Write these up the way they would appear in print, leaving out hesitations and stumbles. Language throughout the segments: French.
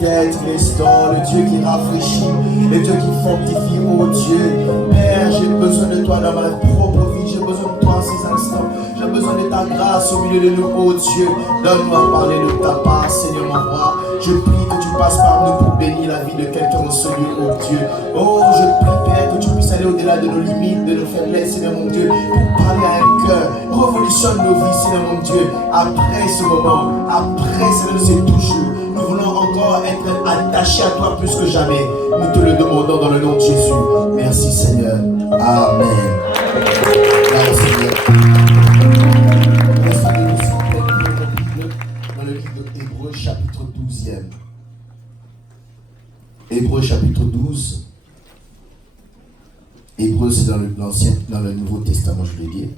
tête, qui restaure, le Dieu qui rafraîchit, le Dieu qui fortifie, oh Dieu. Père, j'ai besoin de toi dans ma propre vie, j'ai besoin de toi en ces instants. J'ai besoin de ta grâce au milieu de nous, oh Dieu. Donne-nous à parler de ta part, Seigneur mon roi. Je prie que tu passes par nous pour bénir la vie de quelqu'un dans ce lieu, oh Dieu. Oh, je prie, Père, que tu puisses aller au-delà de nos limites, de nos faiblesses, Seigneur mon Dieu, pour parler à un cœur. Révolutionne nos vies, Seigneur mon Dieu. Après ce moment, après, Seigneur, c'est toujours. Nous voulons encore être attachés à toi plus que jamais. Nous te le demandons dans le nom de Jésus. Merci, Seigneur. Amen. Merci, Seigneur. Dans le livre d'Hébreux, chapitre 12e. Hébreux, chapitre 12. Hébreux, c'est dans le Nouveau Testament, je vais dire.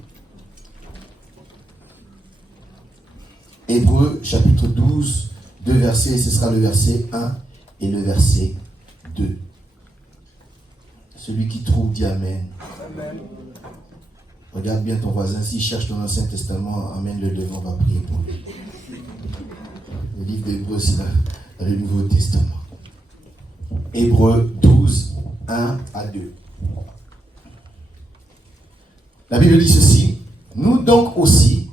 Hébreux, chapitre 12, 2 versets, ce sera le verset 1 et le verset 2. Celui qui trouve dit Amen. Amen. Regarde bien ton voisin, s'il cherche dans l'Ancien Testament, amène le devant, on va prier pour lui. Le livre d'Hébreux, c'est dans le Nouveau Testament. Hébreux 12, 1 à 2. La Bible dit ceci: nous donc aussi,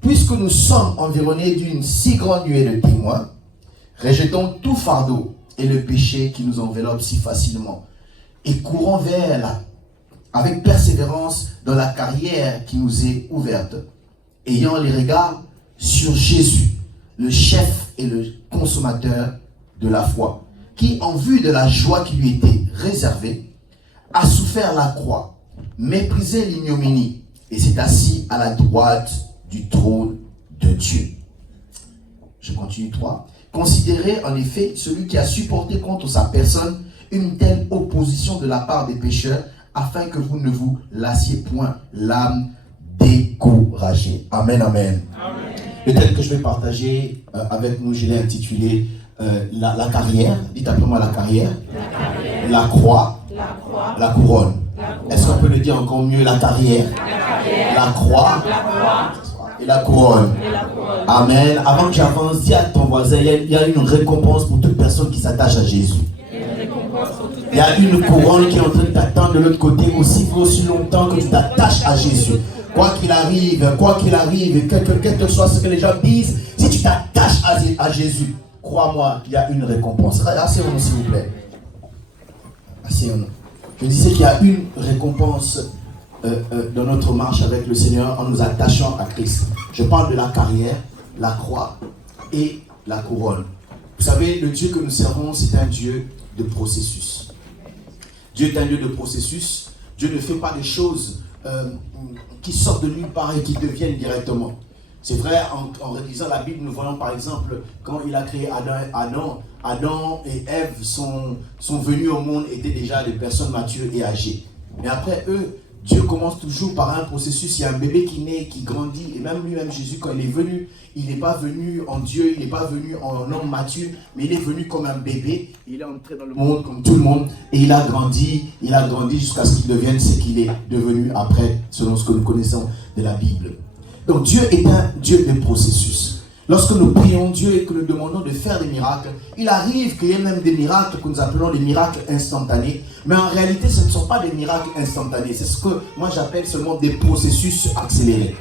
puisque nous sommes environnés d'une si grande nuée de témoins, rejetons tout fardeau et le péché qui nous enveloppe si facilement, et courons vers là, avec persévérance dans la carrière qui nous est ouverte, ayant les regards sur Jésus, le chef et le consommateur de la foi, qui, en vue de la joie qui lui était réservée, a souffert la croix, méprisé l'ignominie, et s'est assis à la droite du trône de Dieu. Je continue 3. Considérez en effet celui qui a supporté contre sa personne une telle opposition de la part des pécheurs, afin que vous ne vous lassiez point l'âme découragée. Amen, amen. Amen. Le thème que je vais partager avec nous, je l'ai intitulé la carrière. Dites après moi la carrière, la croix, la couronne. Est-ce qu'on peut le dire encore mieux? La carrière, la croix et la couronne. Amen. Avant que j'avance, dis à ton voisin, il y a une récompense pour toute personne qui s'attache à Jésus. Il y a une couronne qui est en train de t'attendre de l'autre côté aussi longtemps que tu t'attaches à Jésus. Quoi qu'il arrive, quel que soit ce que les gens disent, si tu t'attaches à Jésus, crois-moi, il y a une récompense. Asseyons-nous s'il vous plaît. Asseyons-nous. Je disais qu'il y a une récompense dans notre marche avec le Seigneur en nous attachant à Christ. Je parle de la carrière, la croix et la couronne. Vous savez, le Dieu que nous servons, c'est un Dieu de processus. Dieu est un Dieu de processus. Dieu ne fait pas des choses qui sortent de nulle part et qui deviennent directement. C'est vrai, en réalisant la Bible, nous voyons par exemple, quand il a créé Adam et Ève sont venus au monde, étaient déjà des personnes matures et âgées. Mais après eux, Dieu commence toujours par un processus. Il y a un bébé qui naît, qui grandit. Et même lui-même, Jésus, quand il est venu, il n'est pas venu en Dieu, il n'est pas venu en homme mature, mais il est venu comme un bébé. Il est entré dans le monde comme tout le monde. Et il a grandi jusqu'à ce qu'il devienne ce qu'il est devenu après, selon ce que nous connaissons de la Bible. Donc Dieu est un Dieu de processus. Lorsque nous prions Dieu et que nous demandons de faire des miracles, il arrive qu'il y ait même des miracles que nous appelons des miracles instantanés. Mais en réalité, ce ne sont pas des miracles instantanés. C'est ce que moi j'appelle seulement des processus accélérés.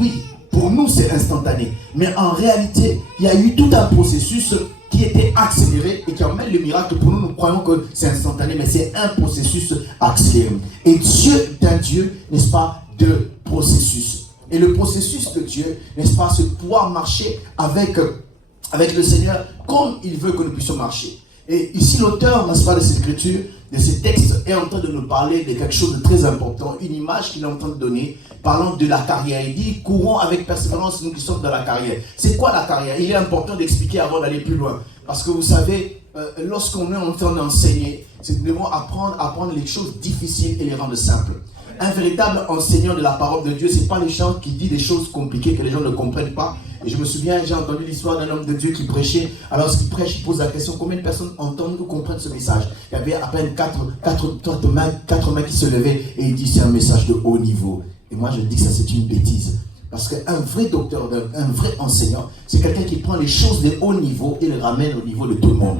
Oui, pour nous c'est instantané. Mais en réalité, il y a eu tout un processus qui était accéléré et qui emmène le miracle. Pour nous, nous croyons que c'est instantané, mais c'est un processus accéléré. Et Dieu est un Dieu, n'est-ce pas, de processus. Et le processus de Dieu, n'est-ce pas, c'est pouvoir marcher avec le Seigneur comme il veut que nous puissions marcher. Et ici, l'auteur, n'est-ce pas, de cette écriture, de ces textes, est en train de nous parler de quelque chose de très important, une image qu'il est en train de donner, parlant de la carrière. Il dit, courons avec persévérance, nous qui sommes dans la carrière. C'est quoi la carrière? Il est important d'expliquer avant d'aller plus loin. Parce que vous savez, lorsqu'on est en train d'enseigner, c'est que nous devons apprendre les choses difficiles et les rendre simples. Un véritable enseignant de la parole de Dieu, c'est pas les gens qui disent des choses compliquées que les gens ne comprennent pas. Et je me souviens, j'ai entendu l'histoire d'un homme de Dieu qui prêchait. Alors, ce qu'il prêche, il pose la question, combien de personnes entendent ou comprennent ce message? Il y avait à peine quatre mains qui se levaient et il dit, c'est un message de haut niveau. Et moi, je dis que ça, c'est une bêtise. Parce qu'un vrai docteur, un vrai enseignant, c'est quelqu'un qui prend les choses de haut niveau et les ramène au niveau de tout le monde.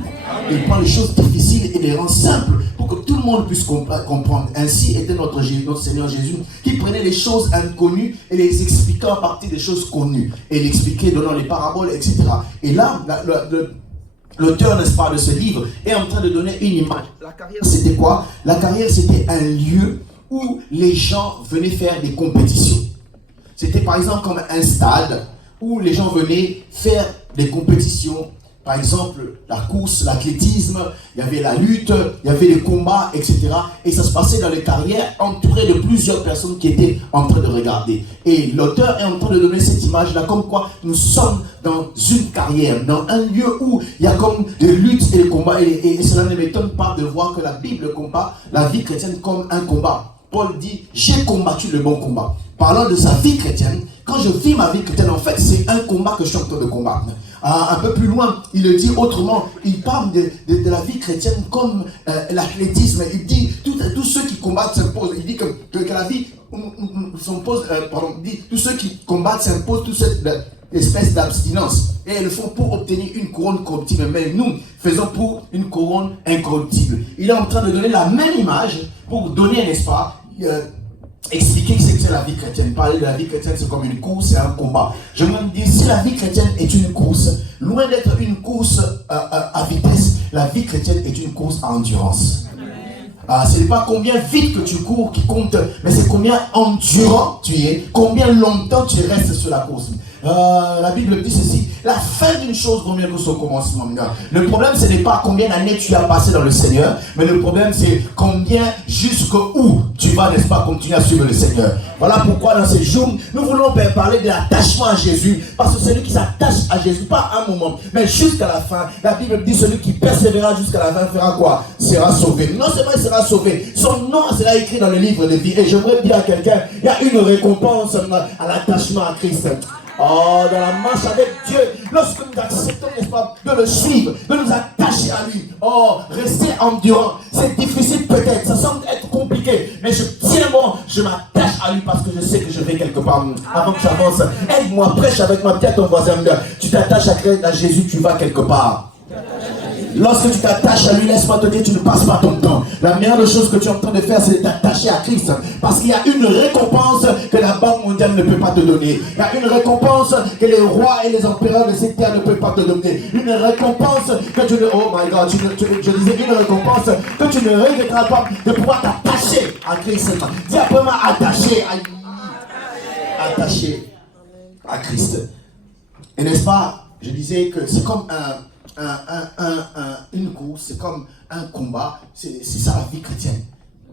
Il prend les choses difficiles et les rend simples pour que tout le monde puisse comprendre. Ainsi était notre Seigneur Jésus qui prenait les choses inconnues et les expliquait à partir des choses connues. Et l'expliquait donnant les paraboles, etc. Et là, l'auteur, n'est-ce pas, de ce livre est en train de donner une image. La carrière, c'était quoi? La carrière, c'était un lieu où les gens venaient faire des compétitions. C'était par exemple comme un stade où les gens venaient faire des compétitions. Par exemple, la course, l'athlétisme, il y avait la lutte, il y avait les combats, etc. Et ça se passait dans les carrières entouré de plusieurs personnes qui étaient en train de regarder. Et l'auteur est en train de donner cette image-là comme quoi nous sommes dans une carrière, dans un lieu où il y a comme des luttes et des combats. Et cela ne m'étonne pas de voir que la Bible compare la vie chrétienne comme un combat. Paul dit, j'ai combattu le bon combat. Parlant de sa vie chrétienne, quand je vis ma vie chrétienne, en fait, c'est un combat que je suis en train de combattre. Un peu plus loin, il le dit autrement. Il parle de la vie chrétienne comme l'athlétisme. Il dit, tous ceux qui combattent s'imposent. Il dit que la vie s'impose, dit, tous ceux qui combattent s'imposent toute cette espèce d'abstinence. Et ils le font pour obtenir une couronne corruptible. Mais nous faisons pour une couronne incorruptible. Il est en train de donner la même image pour donner, n'est-ce pas, expliquer ce que c'est la vie chrétienne. Parler de la vie chrétienne, c'est comme une course, c'est un combat. Je me dis, si la vie chrétienne est une course, loin d'être une course à vitesse, la vie chrétienne est une course à endurance. Ce n'est pas combien vite que tu cours qui compte, mais c'est combien endurant tu es, combien longtemps tu restes sur la course. La Bible dit ceci, la fin d'une chose vaut mieux que son commencement. Le problème, ce n'est pas combien d'années tu as passé dans le Seigneur, mais le problème, c'est combien jusqu'où tu vas, n'est-ce pas, continuer à suivre le Seigneur. Voilà pourquoi dans ces jours, nous voulons parler de l'attachement à Jésus, parce que celui qui s'attache à Jésus, pas à un moment, mais jusqu'à la fin, la Bible dit celui qui persévérera jusqu'à la fin fera quoi? Sera sauvé. Non seulement il sera sauvé, son nom sera écrit dans le livre de vie. Et j'aimerais dire à quelqu'un, il y a une récompense à l'attachement à Christ. Oh, dans la marche avec Dieu, lorsque nous acceptons, n'est-ce pas, de le suivre, de nous attacher à lui. Oh, rester endurant, c'est difficile peut-être, ça semble être compliqué, mais je tiens bon, je m'attache à lui parce que je sais que je vais quelque part. Avant que j'avance, aide-moi, prêche avec moi, peut-être ton voisin, tu t'attaches à Jésus, tu vas quelque part. Lorsque tu t'attaches à lui, laisse-moi te dire, tu ne passes pas ton temps. La meilleure chose que tu es en train de faire, c'est de t'attacher à Christ. Parce qu'il y a une récompense que la Banque mondiale ne peut pas te donner. Il y a une récompense que les rois et les empereurs de cette terre ne peuvent pas te donner. Une récompense que tu ne... Oh my God, je disais une récompense que tu ne regretteras pas de pouvoir t'attacher à Christ. Dis après moi, attaché à Christ. Et n'est-ce pas, je disais que c'est comme une course, c'est comme un combat, c'est ça la vie chrétienne.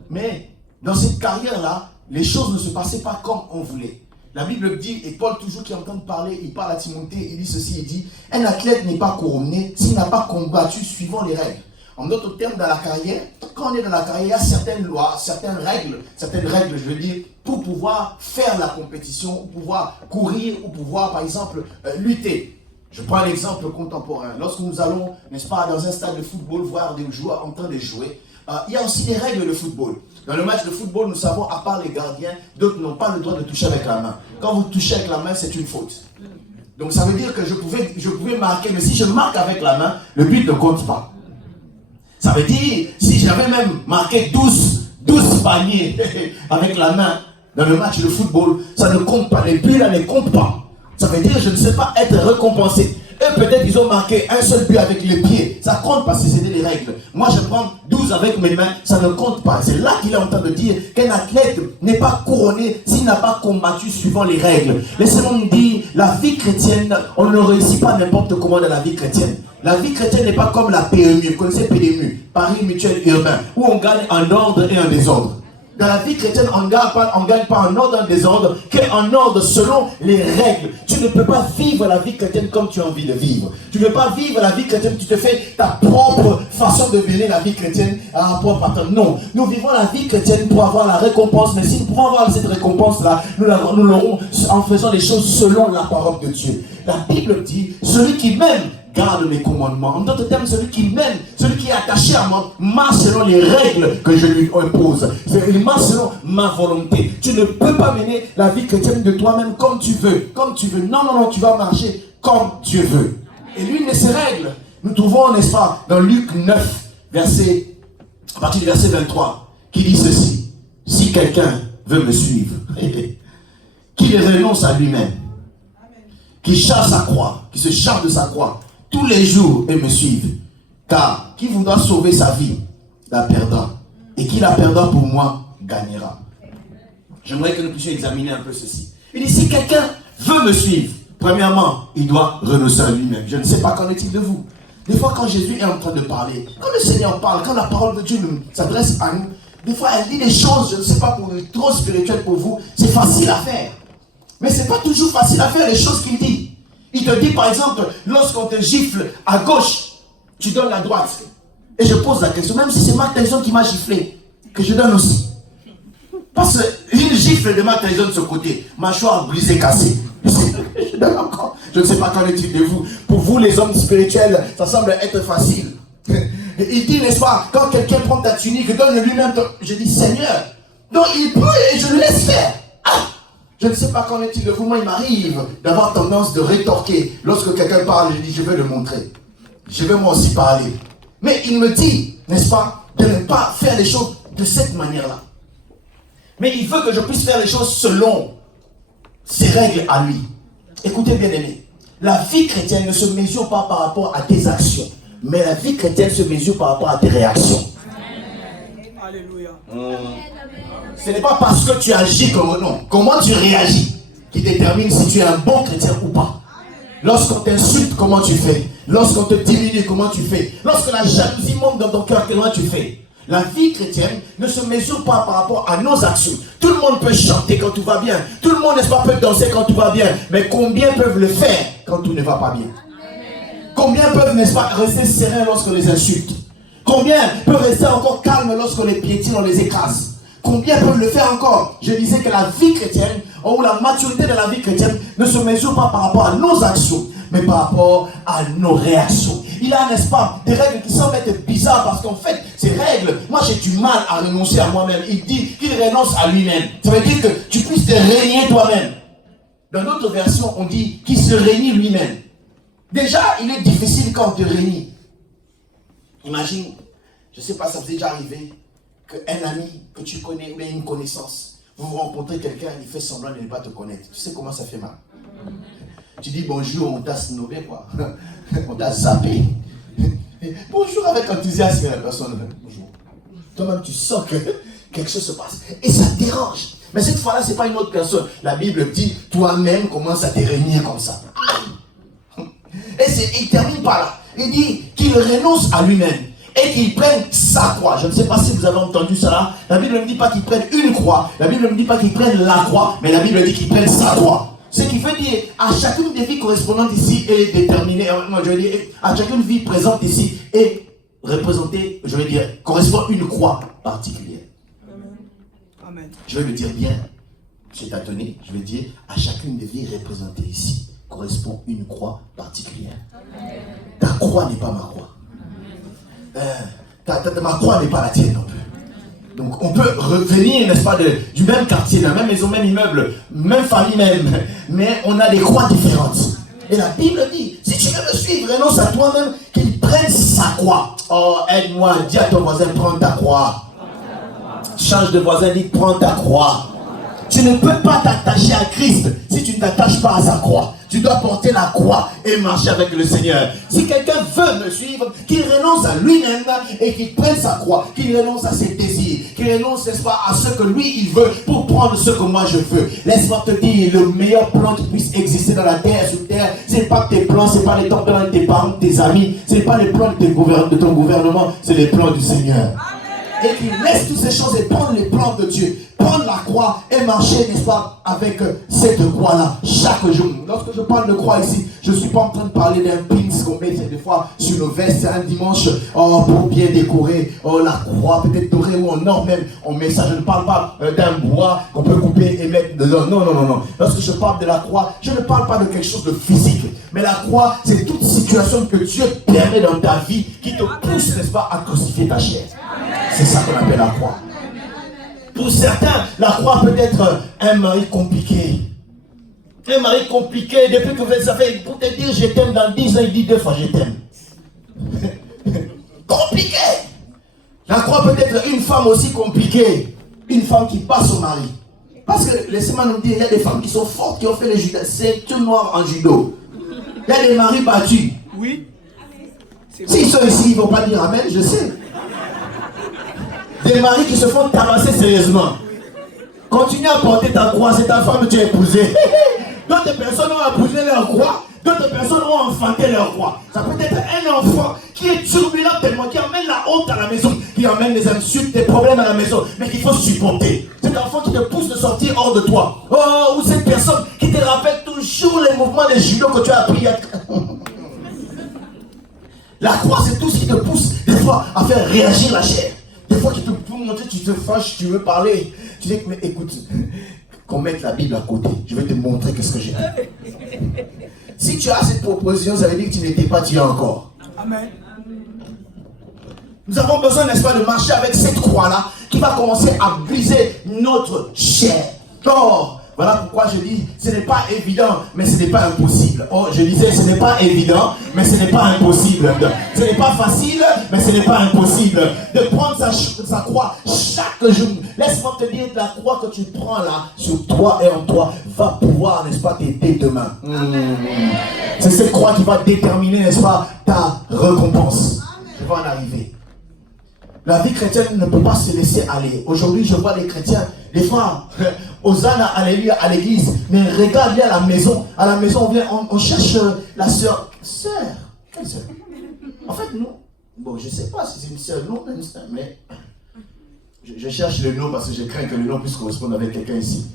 Mais dans cette carrière-là, les choses ne se passaient pas comme on voulait. La Bible dit, et Paul toujours qui est en train de parler, il parle à Timothée, il dit ceci, il dit, un athlète n'est pas couronné s'il n'a pas combattu suivant les règles. En d'autres termes, dans la carrière, quand on est dans la carrière, il y a certaines lois, certaines règles, je veux dire, pour pouvoir faire la compétition, pour pouvoir courir, ou pouvoir, par exemple, lutter. Je prends un exemple contemporain. Lorsque nous allons, n'est-ce pas, dans un stade de football, voir des joueurs en train de jouer, il y a aussi des règles de football. Dans le match de football, nous savons, à part les gardiens, d'autres n'ont pas le droit de toucher avec la main. Quand vous touchez avec la main, c'est une faute. Donc ça veut dire que je pouvais marquer, mais si je marque avec la main, le but ne compte pas. Ça veut dire, si j'avais même marqué 12 paniers avec la main dans le match de football, ça ne compte pas. Les buts là ne comptent pas. Ça veut dire que je ne sais pas être récompensé. Eux, peut-être, ils ont marqué un seul but avec les pieds. Ça compte parce que c'était les règles. Moi, je prends 12 avec mes mains. Ça ne compte pas. C'est là qu'il est en train de dire qu'un athlète n'est pas couronné s'il n'a pas combattu suivant les règles. Laissez-moi me dire, la vie chrétienne, on ne réussit pas n'importe comment dans la vie chrétienne. La vie chrétienne n'est pas comme la PMU. Vous connaissez PMU, Paris Mutuel Urbain, où on gagne en ordre et en désordre. Dans la vie chrétienne, on ne gagne pas en ordre, en désordre, qu'en ordre selon les règles. Tu ne peux pas vivre la vie chrétienne comme tu as envie de vivre. Tu ne peux pas vivre la vie chrétienne, tu te fais ta propre façon de vivre la vie chrétienne à rapport à ton. Non, nous vivons la vie chrétienne pour avoir la récompense, mais si nous pouvons avoir cette récompense-là, nous l'aurons en faisant les choses selon la parole de Dieu. La Bible dit, celui qui même garde mes commandements. En d'autres termes, celui qui m'aime, celui qui est attaché à moi, marche selon les règles que je lui impose. Il marche selon ma volonté. Tu ne peux pas mener la vie chrétienne de toi-même comme tu veux. Comme tu veux. Non, non, non, tu vas marcher comme Dieu veut. Et l'une de ces règles, nous trouvons, n'est-ce pas, dans Luc 9, à partir du verset 23, qui dit ceci. Si quelqu'un veut me suivre, qu'il renonce à lui-même, qu'il charge sa croix, qu'il se charge de sa croix tous les jours et me suive. Car qui voudra sauver sa vie, la perdra. Et qui la perdra pour moi, gagnera. J'aimerais que nous puissions examiner un peu ceci. Il dit, si quelqu'un veut me suivre, premièrement, il doit renoncer à lui-même. Je ne sais pas qu'en est-il de vous. Des fois, quand Jésus est en train de parler, quand le Seigneur parle, quand la parole de Dieu s'adresse à nous, des fois, elle dit des choses, je ne sais pas, pour trop spirituelles pour vous, c'est facile à faire. Mais ce n'est pas toujours facile à faire les choses qu'il dit. Il te dit, par exemple, lorsqu'on te gifle à gauche, tu donnes la droite. Et je pose la question, même si c'est Mark Tyson qui m'a giflé, que je donne aussi. Parce qu'une gifle de Mark Tyson de ce côté, mâchoire brisée, cassée. Je donne encore. Je ne sais pas qu'en est-il de vous. Pour vous, les hommes spirituels, ça semble être facile. Il dit, n'est-ce pas, quand quelqu'un prend ta tunique, donne lui-même. Je dis, Seigneur, donc il peut et je le laisse faire. Ah, je ne sais pas qu'en est-il de vous. Moi, il m'arrive d'avoir tendance de rétorquer. Lorsque quelqu'un parle, je dis, je vais le montrer. Je vais moi aussi parler. Mais il me dit, n'est-ce pas, de ne pas faire les choses de cette manière-là. Mais il veut que je puisse faire les choses selon ses règles à lui. Écoutez bien aimé, la vie chrétienne ne se mesure pas par rapport à tes actions, mais la vie chrétienne se mesure par rapport à tes réactions. Alléluia. Ce n'est pas parce que tu agis comme non, comment tu réagis qui détermine si tu es un bon chrétien ou pas. Lorsqu'on t'insulte, comment tu fais? Lorsqu'on te diminue, comment tu fais? Lorsque la jalousie monte dans ton cœur, comment tu fais? La vie chrétienne ne se mesure pas par rapport à nos actions. Tout le monde peut chanter quand tout va bien. Tout le monde, n'est-ce pas, peut danser quand tout va bien. Mais combien peuvent le faire quand tout ne va pas bien? Combien peuvent, n'est-ce pas, rester sereins lorsqu'on les insulte? Combien peuvent rester encore calmes lorsqu'on les piétine, on les écrase? Combien peuvent le faire encore? Je disais que la vie chrétienne, ou la maturité de la vie chrétienne, ne se mesure pas par rapport à nos actions, mais par rapport à nos réactions. Il a, n'est-ce pas, des règles qui semblent être bizarres parce qu'en fait, ces règles, moi j'ai du mal à renoncer à moi-même. Il dit qu'il renonce à lui-même. Ça veut dire que tu puisses te régner toi-même. Dans d'autres versions, on dit qu'il se régnit lui-même. Déjà, il est difficile quand on te régnit. Imagine, je ne sais pas, ça vous est déjà arrivé qu'un ami que tu connais ou bien une connaissance, vous rencontrez quelqu'un, il fait semblant de ne pas te connaître. Tu sais comment ça fait mal? Tu dis bonjour, on t'a snobé quoi. On t'a zappé. Bonjour avec enthousiasme la personne. Bonjour. Toi-même tu sens que quelque chose se passe. Et ça te dérange. Mais cette fois-là, ce n'est pas une autre personne. La Bible dit, toi-même commence à te réunir comme ça. Et il termine par là. Il dit qu'il renonce à lui-même. Et qu'il prenne sa croix. Je ne sais pas si vous avez entendu cela. La Bible ne dit pas qu'il prenne une croix. La Bible ne dit pas qu'il prenne la croix. Mais la Bible dit qu'il prenne sa croix. Ce qui veut dire, à chacune des vies correspondantes ici est déterminée, je veux dire, à chacune vie présente ici est représentée, je veux dire, correspond une croix particulière. Amen. Je vais le dire bien, j'ai tâtonné, je vais dire, à chacune des vies représentées ici correspond une croix particulière. Amen. Ta croix n'est pas ma croix. Ma croix n'est pas la tienne non plus. Donc on peut revenir, n'est-ce pas, du même quartier, de la même maison, même immeuble, même famille même, mais on a des croix différentes. Et la Bible dit, si tu veux me suivre, renonce à toi-même, qu'il prenne sa croix. Oh, aide-moi, dis à ton voisin, prends ta croix. Change de voisin, dis, prends ta croix. Tu ne peux pas t'attacher à Christ si tu ne t'attaches pas à sa croix. Tu dois porter la croix et marcher avec le Seigneur. Si quelqu'un veut me suivre, qu'il renonce à lui-même et qu'il prenne sa croix, qu'il renonce à ses désirs, qu'il renonce, n'est-ce pas, à ce que lui il veut pour prendre ce que moi je veux. Laisse-moi te dire, le meilleur plan qui puisse exister dans la terre, sur terre, ce n'est pas tes plans, ce n'est pas les plans de tes parents, tes amis, ce n'est pas les plans de ton gouvernement, c'est les plans du Seigneur. et qu'il laisse toutes ces choses et prendre les plans de Dieu, prendre la croix et marcher, n'est-ce pas, avec cette croix-là chaque jour. Lorsque je parle de croix ici, je ne suis pas en train de parler d'un pins qu'on met des fois sur nos vestes un dimanche pour bien décorer la croix, peut-être dorée ou en or même, on met ça. Je ne parle pas d'un bois qu'on peut couper et mettre dedans. Non, non, non, non. Lorsque je parle de la croix, je ne parle pas de quelque chose de physique, mais la croix, c'est toute situation que Dieu permet dans ta vie qui te pousse, n'est-ce pas, à crucifier ta chair. C'est ça qu'on appelle la croix. Pour certains, la croix peut être un mari compliqué. Un mari compliqué, depuis que vous savez, pour te dire je t'aime dans 10 ans, il dit 2 fois je t'aime. Compliqué. La croix peut être une femme aussi compliquée. Une femme qui passe au mari. Parce que, laissez-moi nous dire, il y a des femmes qui sont fortes, qui ont fait le judo. C'est tout noir en judo. Il y a des maris battus. Oui. S'ils sont ici, ils ne vont pas dire amen, je sais. Des maris qui se font tabasser sérieusement. Continue à porter ta croix, c'est ta femme que tu as épousée. D'autres personnes ont épousé leur croix, d'autres personnes ont enfanté leur croix. Ça peut être un enfant qui est turbulent tellement, qui emmène la honte à la maison, qui emmène des insultes, des problèmes à la maison, mais qu'il faut supporter. Cet enfant qui te pousse de sortir hors de toi. Oh, ou cette personne qui te rappelle toujours les mouvements des judo que tu as appris. La croix, c'est tout ce qui te pousse, des fois, à faire réagir la chair. Des fois, tu te peux montrer, tu te fâches, tu veux parler. Tu dis, mais écoute, qu'on mette la Bible à côté, je vais te montrer qu'est-ce que j'ai dit. Si tu as cette proposition, ça veut dire que tu n'étais pas Dieu encore. Amen. Nous avons besoin, n'est-ce pas, de marcher avec cette croix-là qui va commencer à briser notre chair. Or, voilà pourquoi je dis, ce n'est pas évident, mais ce n'est pas impossible. Oh, je disais, ce n'est pas évident, mais ce n'est pas impossible. Ce n'est pas facile, mais ce n'est pas impossible. De prendre sa croix chaque jour. Laisse-moi te dire, la croix que tu prends là, sur toi et en toi, va pouvoir, n'est-ce pas, t'aider demain. C'est cette croix qui va déterminer, n'est-ce pas, ta récompense. Je vais en arriver. La vie chrétienne ne peut pas se laisser aller. Aujourd'hui, je vois les chrétiens, des fois, Hosanna, alléluia, à l'église, mais regarde bien à la maison. À la maison, on vient, on cherche la sœur. Sœur? Quelle sœur? En fait, non. Bon, je ne sais pas si c'est une sœur, non, mais je cherche le nom parce que je crains que le nom puisse correspondre avec quelqu'un ici.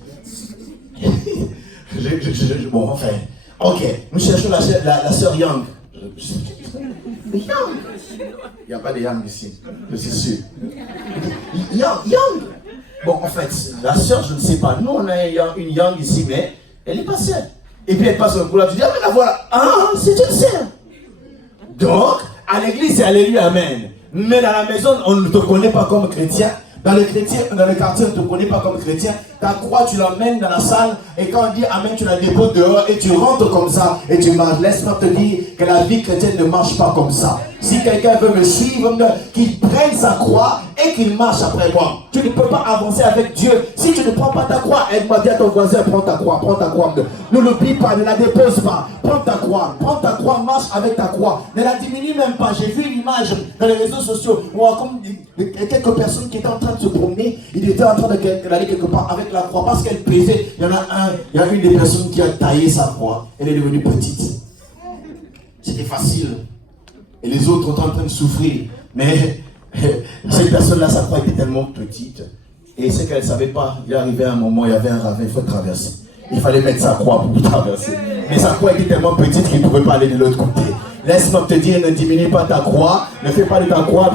Bon, enfin, ok, nous cherchons la sœur Young. Young. Il n'y a pas de Yang ici, je suis sûr. Young. Bon, en fait, la sœur, je ne sais pas. Nous, on a une Young ici, mais elle est pas sœur. Et puis elle passe un coup là, tu dis, ah, mais la voilà. Ah, c'est une sœur. Donc, à l'église, c'est alléluia, amen. Mais dans la maison, on ne te connaît pas comme chrétien. Dans le quartier, on ne te connaît pas comme chrétien. Ta croix, tu l'emmènes dans la salle et quand on dit amen, tu la déposes dehors et tu rentres comme ça et tu marches. Laisse-moi te dire que la vie chrétienne ne marche pas comme ça. Si quelqu'un veut me suivre, qu'il prenne sa croix et qu'il marche après moi. Tu ne peux pas avancer avec Dieu si tu ne prends pas ta croix. Aide-moi, dis à ton voisin, prends ta croix, prends ta croix. Ne l'oublie pas, ne la dépose pas. Prends ta croix, marche avec ta croix. Ne la diminue même pas. J'ai vu une image dans les réseaux sociaux où comme quelques personnes qui étaient en train de se promener, ils étaient en train d'aller quelque part avec la croix parce qu'elle pesait. Il y a une des personnes qui a taillé sa croix. Elle est devenue petite. C'était facile. Et les autres sont en train de souffrir. Mais cette personne-là, sa croix était tellement petite. Et c'est qu'elle ne savait pas. Il est arrivé un moment, il y avait un ravin, il faut traverser. Il fallait mettre sa croix pour traverser. Mais sa croix était tellement petite qu'il ne pouvait pas aller de l'autre côté. Laisse-moi te dire, ne diminue pas ta croix. Ne fais pas de ta croix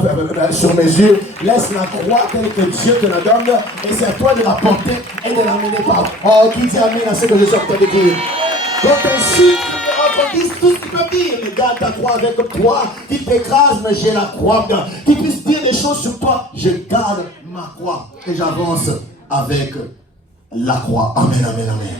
sur mesure. Laisse la croix telle que Dieu te la donne. Et c'est à toi de la porter et de l'amener par. Oh, qui dit amen à ce que je suis en train de dire. Donc ainsi, qu'on dise tout ce qu'il peut dire. Mais garde ta croix avec toi. Qui t'écrase, mais j'ai la croix. Qui puisse dire des choses sur toi. Je garde ma croix. Et j'avance avec la croix. Amen, amen, amen.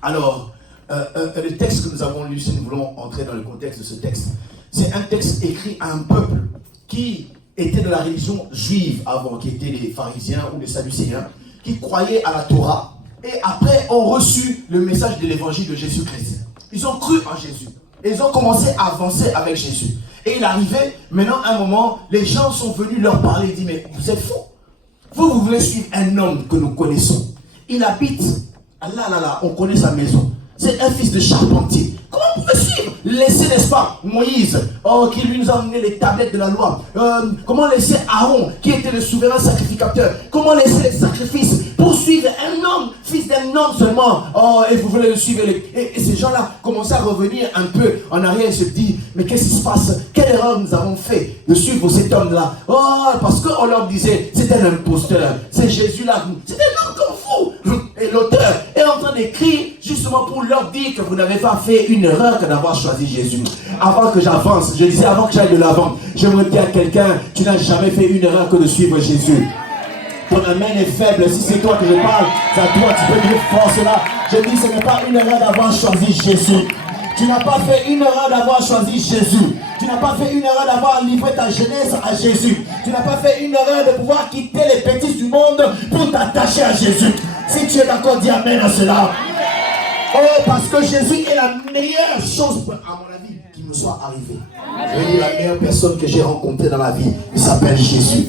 Alors, le texte que nous avons lu, si nous voulons entrer dans le contexte de ce texte, c'est un texte écrit à un peuple qui était de la religion juive avant, qui étaient les pharisiens ou les sadducéens, qui croyaient à la Torah et après ont reçu le message de l'évangile de Jésus-Christ. Ils ont cru en Jésus et ils ont commencé à avancer avec Jésus. Et il arrivait, maintenant un moment, les gens sont venus leur parler, ils disent, mais vous êtes fous. Vous voulez suivre un homme que nous connaissons. Il habite, là, on connaît sa maison. C'est un fils de charpentier. Comment on pourrait suivre? Laisser, n'est-ce pas, Moïse, qui lui nous a amené les tablettes de la loi. Comment laisser Aaron, qui était le souverain sacrificateur. Comment laisser les sacrifices pour suivre un homme, fils d'un homme seulement. Et vous voulez le suivre. Et ces gens-là commençaient à revenir un peu en arrière et se disent, mais qu'est-ce qui se passe? Quelle erreur nous avons fait de suivre cet homme-là? Parce qu'on leur disait, c'est un imposteur. C'est Jésus-là. C'est un homme comme vous. Et l'auteur est en train d'écrire justement pour leur dire que vous n'avez pas fait une erreur que d'avoir choisi Jésus. Avant que j'avance, je disais avant que j'aille de l'avant, j'aimerais dire à quelqu'un, tu n'as jamais fait une erreur que de suivre Jésus. Ton amen est faible, si c'est toi que je parle, c'est à toi, tu peux dire fort cela. Je dis, ce n'est pas une erreur d'avoir choisi Jésus. Tu n'as pas fait une erreur d'avoir choisi Jésus. Tu n'as pas fait une erreur d'avoir livré ta jeunesse à Jésus. Tu n'as pas fait une erreur de pouvoir quitter les bêtises du monde pour t'attacher à Jésus. Si tu es d'accord, dis amen à cela. Parce que Jésus est la meilleure chose, à mon avis, qui me soit arrivée. Je veux dire, la meilleure personne que j'ai rencontrée dans ma vie, il s'appelle Jésus.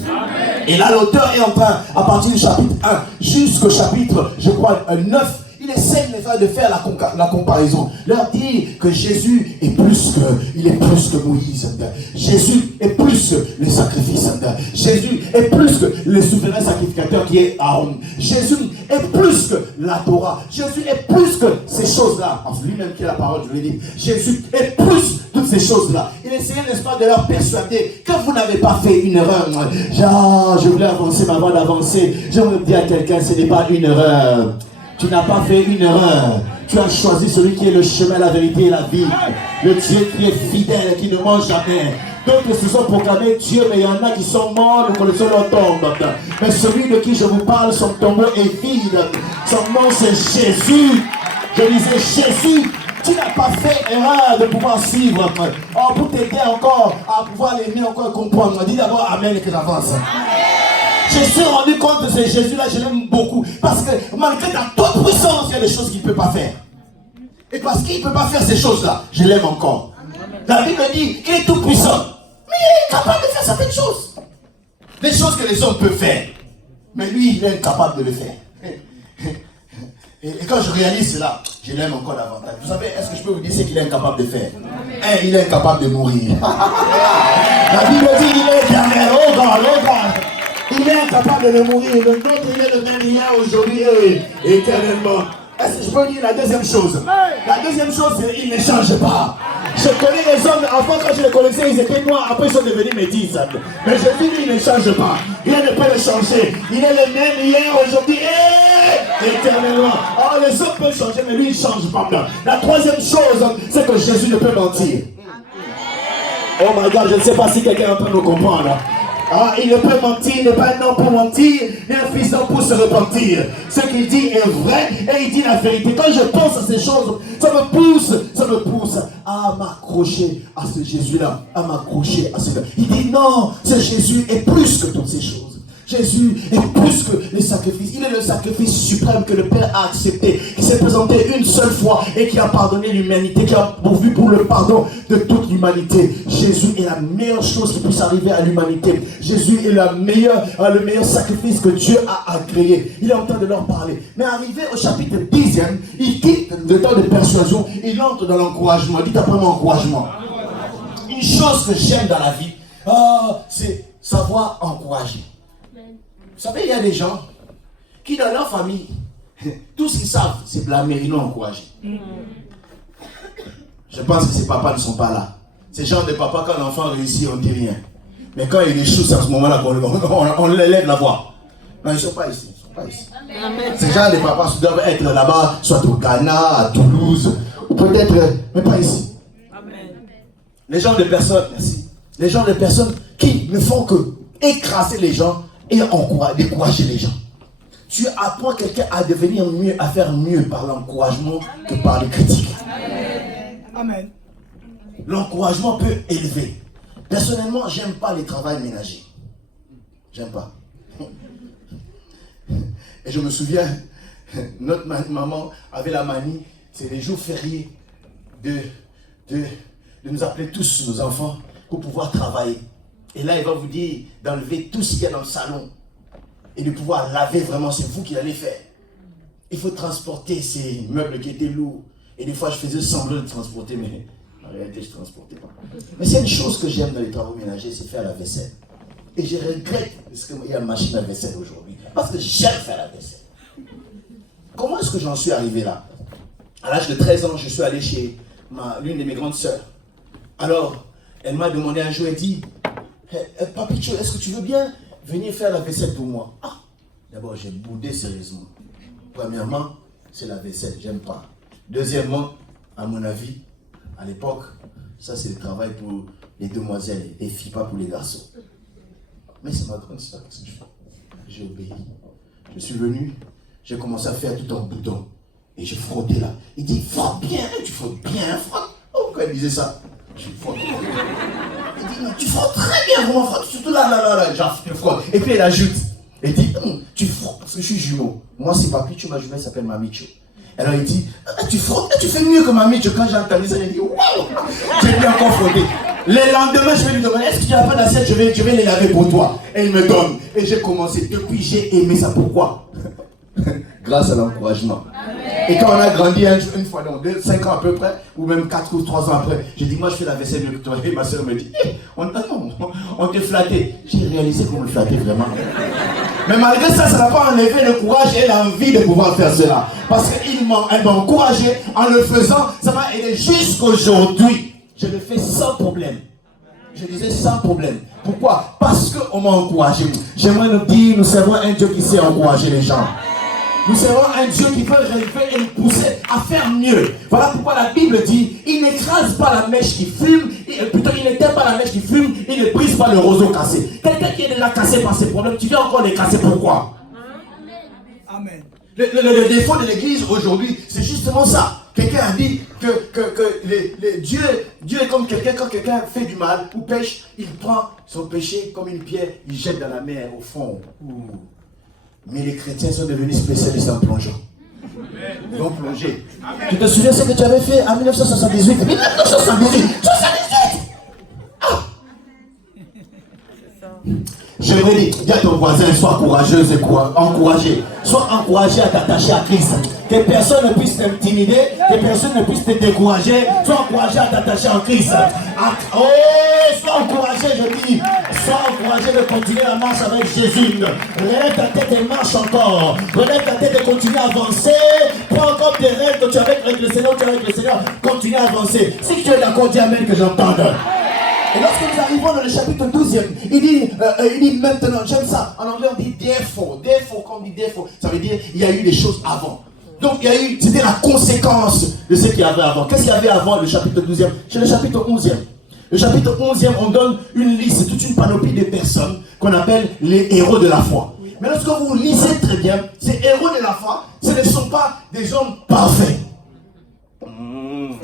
Et là, l'auteur est en train, à partir du chapitre 1 jusqu'au chapitre, je crois, 9, il essaie de faire la comparaison. Leur dire que Jésus est plus que Moïse. Jésus est plus que le sacrifice. Jésus est plus que le souverain sacrificateur qui est Aaron. Jésus est plus que la Torah. Jésus est plus que ces choses-là. Enfin, lui-même qui est la parole, je l'ai dit. Jésus est plus toutes ces choses-là. Il essayait, n'est-ce pas, de leur persuader que vous n'avez pas fait une erreur. Je voulais avancer, mais avant d'avancer, j'aimerais dire à quelqu'un, ce n'est pas une erreur. Tu n'as pas fait une erreur. Tu as choisi celui qui est le chemin, la vérité et la vie. Le Dieu qui est fidèle, qui ne ment jamais. D'autres se sont proclamés Dieu, mais il y en a qui sont morts, nous connaissons leur tombe. Mais celui de qui je vous parle, son tombeau est vide. Son nom c'est Jésus. Je disais Jésus. Tu n'as pas fait erreur de pouvoir suivre. Pour t'aider encore à pouvoir l'aimer, encore comprendre. Dis d'abord Amen et que j'avance. Je me suis rendu compte de ce Jésus-là, je l'aime beaucoup. Parce que malgré ta toute puissance, il y a des choses qu'il ne peut pas faire. Et parce qu'il ne peut pas faire ces choses-là, je l'aime encore. La Bible dit qu'il est tout puissant. Mais il est capable de faire certaines choses. Des choses que les hommes peuvent faire. Mais lui, il est incapable de le faire. Et quand je réalise cela, je l'aime encore davantage. Vous savez, est-ce que je peux vous dire ce qu'il est incapable de faire? Il est incapable de mourir. La Bible dit qu'il est éternel. Oh God, oh God. Il est incapable de mourir. Le nôtre, il est le même hier, aujourd'hui et éternellement. Est-ce que je peux dire la deuxième chose? La deuxième chose, c'est qu'il ne change pas. Je connais les hommes, avant quand je les connaissais, ils étaient noirs, après ils sont devenus métis. Mais je dis, lui, il ne change pas. Rien ne peut le changer. Il est le même hier, aujourd'hui et éternellement. Alors les hommes peuvent changer, mais lui, il ne change pas. La troisième chose, c'est que Jésus ne peut mentir. Oh my God, je ne sais pas si quelqu'un est en train de me comprendre. Il ne peut mentir, il n'est pas un homme pour mentir, ni un fils d'homme pour se repentir. Ce qu'il dit est vrai et il dit la vérité. Quand je pense à ces choses, ça me pousse à m'accrocher à ce Jésus-là, à m'accrocher à celui-là. Il dit non, ce Jésus est plus que toutes ces choses. Jésus est plus que les sacrifices. Il est le sacrifice suprême que le Père a accepté, qui s'est présenté une seule fois et qui a pardonné l'humanité, qui a pourvu pour le pardon de toute l'humanité. Jésus est la meilleure chose qui puisse arriver à l'humanité. Jésus est le meilleur sacrifice que Dieu a créé. Il est en train de leur parler. Mais arrivé au chapitre 10e, il quitte le temps de persuasion, il entre dans l'encouragement. Dites après moi encouragement. Une chose que j'aime dans la vie, c'est savoir encourager. Vous savez, il y a des gens qui, dans leur famille, tout ce qu'ils savent, c'est blâmer, ils n'ont encouragé. Je pense que ces papas ne sont pas là. Ces gens de papas, quand l'enfant réussit, on ne dit rien. Mais quand il échoue, c'est à ce moment-là qu'on l'élève la voix. Non, ils ne sont pas ici. Ils sont pas ici. Ces gens de papas doivent être là-bas, soit au Ghana, à Toulouse, ou peut-être, mais pas ici. Amen. Les gens de personnes, merci. Les gens de personnes qui ne font que écraser les gens et décourager les gens. Tu apprends quelqu'un à devenir mieux, à faire mieux par l'encouragement que par les critiques. Amen. L'encouragement peut élever. Personnellement, j'aime pas les travails ménagers. J'aime pas. Et je me souviens, notre maman avait la manie, c'est les jours fériés, de nous appeler tous nos enfants pour pouvoir travailler. Et là, il va vous dire d'enlever tout ce qu'il y a dans le salon et de pouvoir laver vraiment, c'est vous qui allez faire. Il faut transporter ces meubles qui étaient lourds. Et des fois, je faisais semblant de transporter, mais en réalité, je ne transportais pas. Mais c'est une chose que j'aime dans les travaux ménagers, c'est faire la vaisselle. Et je regrette parce qu'il y a une machine à vaisselle aujourd'hui. Parce que j'aime faire la vaisselle. Comment est-ce que j'en suis arrivé là? À l'âge de 13 ans, je suis allé chez l'une de mes grandes sœurs. Alors, elle m'a demandé un jour, elle dit, Papicho, est-ce que tu veux bien venir faire la vaisselle pour moi? Ah, d'abord, j'ai boudé sérieusement. Premièrement, c'est la vaisselle, j'aime pas. Deuxièmement, à mon avis, à l'époque, ça c'est le travail pour les demoiselles, les filles, pas pour les garçons. Mais c'est ma grande sœur, qu'est-ce que je fais? J'ai obéi. Je suis venu, j'ai commencé à faire tout en bouton. Et je frottais là. Il dit, frotte bien, tu frottes bien, frotte. Oh, pourquoi il disait ça? Je frotte. Il dit, mais tu frottes très bien, vraiment, frotte, surtout là, genre, je frotte. Et puis elle ajoute, elle dit, tu frottes, parce que je suis jumeau. Moi c'est Papicho, ma jumelle s'appelle Mamicho. Alors il dit, tu frottes, tu fais mieux que Mamicho. Quand j'ai entendu ça, j'ai dit, waouh, j'ai bien encore frotté. Le lendemain, je vais lui demander, est-ce que tu n'as pas d'assiette, je vais les laver pour toi. Et il me donne. Et j'ai commencé. Depuis, j'ai aimé ça. Pourquoi? Grâce à l'encouragement. Et quand on a grandi une fois, donc 5 ans à peu près, ou même 4 ou 3 ans après, j'ai dit, moi je fais la vaisselle mieux que toi. Et ma soeur me dit, on te flattait. J'ai réalisé qu'on me flattait vraiment. Mais malgré ça, ça n'a pas enlevé le courage et l'envie de pouvoir faire cela. Parce qu'elle m'a encouragé en le faisant, ça m'a aidé jusqu'aujourd'hui. Je le fais sans problème. Je disais sans problème. Pourquoi? Parce qu'on m'a encouragé. J'aimerais nous dire, nous servons un Dieu qui sait encourager les gens. Nous servons un Dieu qui peut relever et nous pousser à faire mieux. Voilà pourquoi la Bible dit, il n'écrase pas la mèche qui fume, plutôt il n'éteint pas la mèche qui fume, il ne brise pas le roseau cassé. Quelqu'un qui est déjà cassé par ses problèmes, tu viens encore les casser, pourquoi? Amen. Le défaut de l'église aujourd'hui, c'est justement ça. Quelqu'un a dit que Dieu est comme quelqu'un, quand quelqu'un fait du mal ou pêche, il prend son péché comme une pierre, il jette dans la mer au fond. Mais les chrétiens sont devenus spécialistes en plongeant. Ils vont plonger. Tu te souviens ce que tu avais fait en 1978? 1978! Ah! Je vais dire, dis à ton voisin, sois courageuse et encouragé. Sois encouragé à t'attacher à Christ. Que personne ne puisse t'intimider, que personne ne puisse te décourager. Sois encouragé à t'attacher en Christ. Sois encouragé, je dis. Sois encouragé de continuer la marche avec Jésus. Relève ta tête et marche encore. Relève ta tête et continue à avancer. Prends encore tes rêves que tu avais avec le Seigneur, continue à avancer. Si tu es d'accord, dis amen que j'entende. Et lorsque nous arrivons dans le chapitre 12e, il dit maintenant, j'aime ça. En anglais, on dit therefore. Therefore, quand on dit therefore, ça veut dire il y a eu des choses avant. Donc, c'était la conséquence de ce qu'il y avait avant. Qu'est-ce qu'il y avait avant le chapitre 12e? C'est le chapitre 11e. Le chapitre 11e, on donne une liste, toute une panoplie de personnes qu'on appelle les héros de la foi. Mais lorsque vous lisez très bien, ces héros de la foi, ce ne sont pas des hommes parfaits. Amen.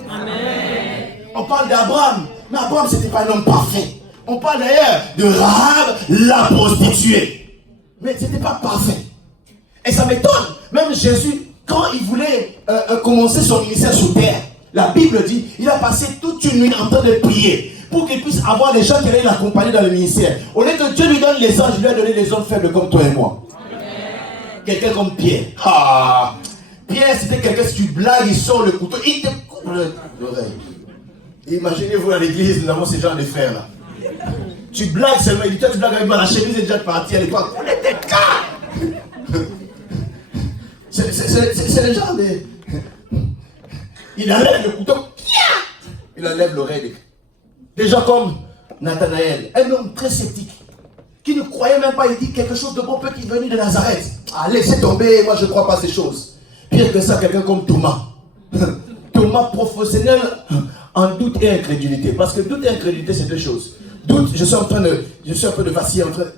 On parle d'Abraham. Mais Abraham, ce n'était pas un homme parfait. On parle d'ailleurs de Rahab, la prostituée. Mais ce n'était pas parfait. Et ça m'étonne. Même Jésus, quand il voulait commencer son ministère sur terre, la Bible dit, il a passé toute une nuit en train de prier pour qu'il puisse avoir des gens qui allaient l'accompagner dans le ministère. Au lieu que Dieu lui donne les anges, il lui a donné des hommes faibles comme toi et moi. Quelqu'un comme Pierre. Ah, Pierre, c'était quelqu'un, si tu blagues, il sort le couteau, il te coupe l'oreille. Imaginez-vous à l'église, nous avons ces gens de frères là. Tu blagues seulement, il dit, toi tu blagues avec moi, la chemise est déjà partie à l'époque. On était cas. C'est le genre de... Il enlève le couteau, il enlève l'oreille. Des gens comme Nathanaël, un homme très sceptique, qui ne croyait même pas, il dit quelque chose de bon peut qui venir de Nazareth. Ah, laissez tomber, moi je ne crois pas à ces choses. Pire que ça, quelqu'un comme Thomas. Thomas professionnel en doute et incrédulité. Parce que doute et incrédulité, c'est deux choses. Doute, je suis un peu de vaciller entre...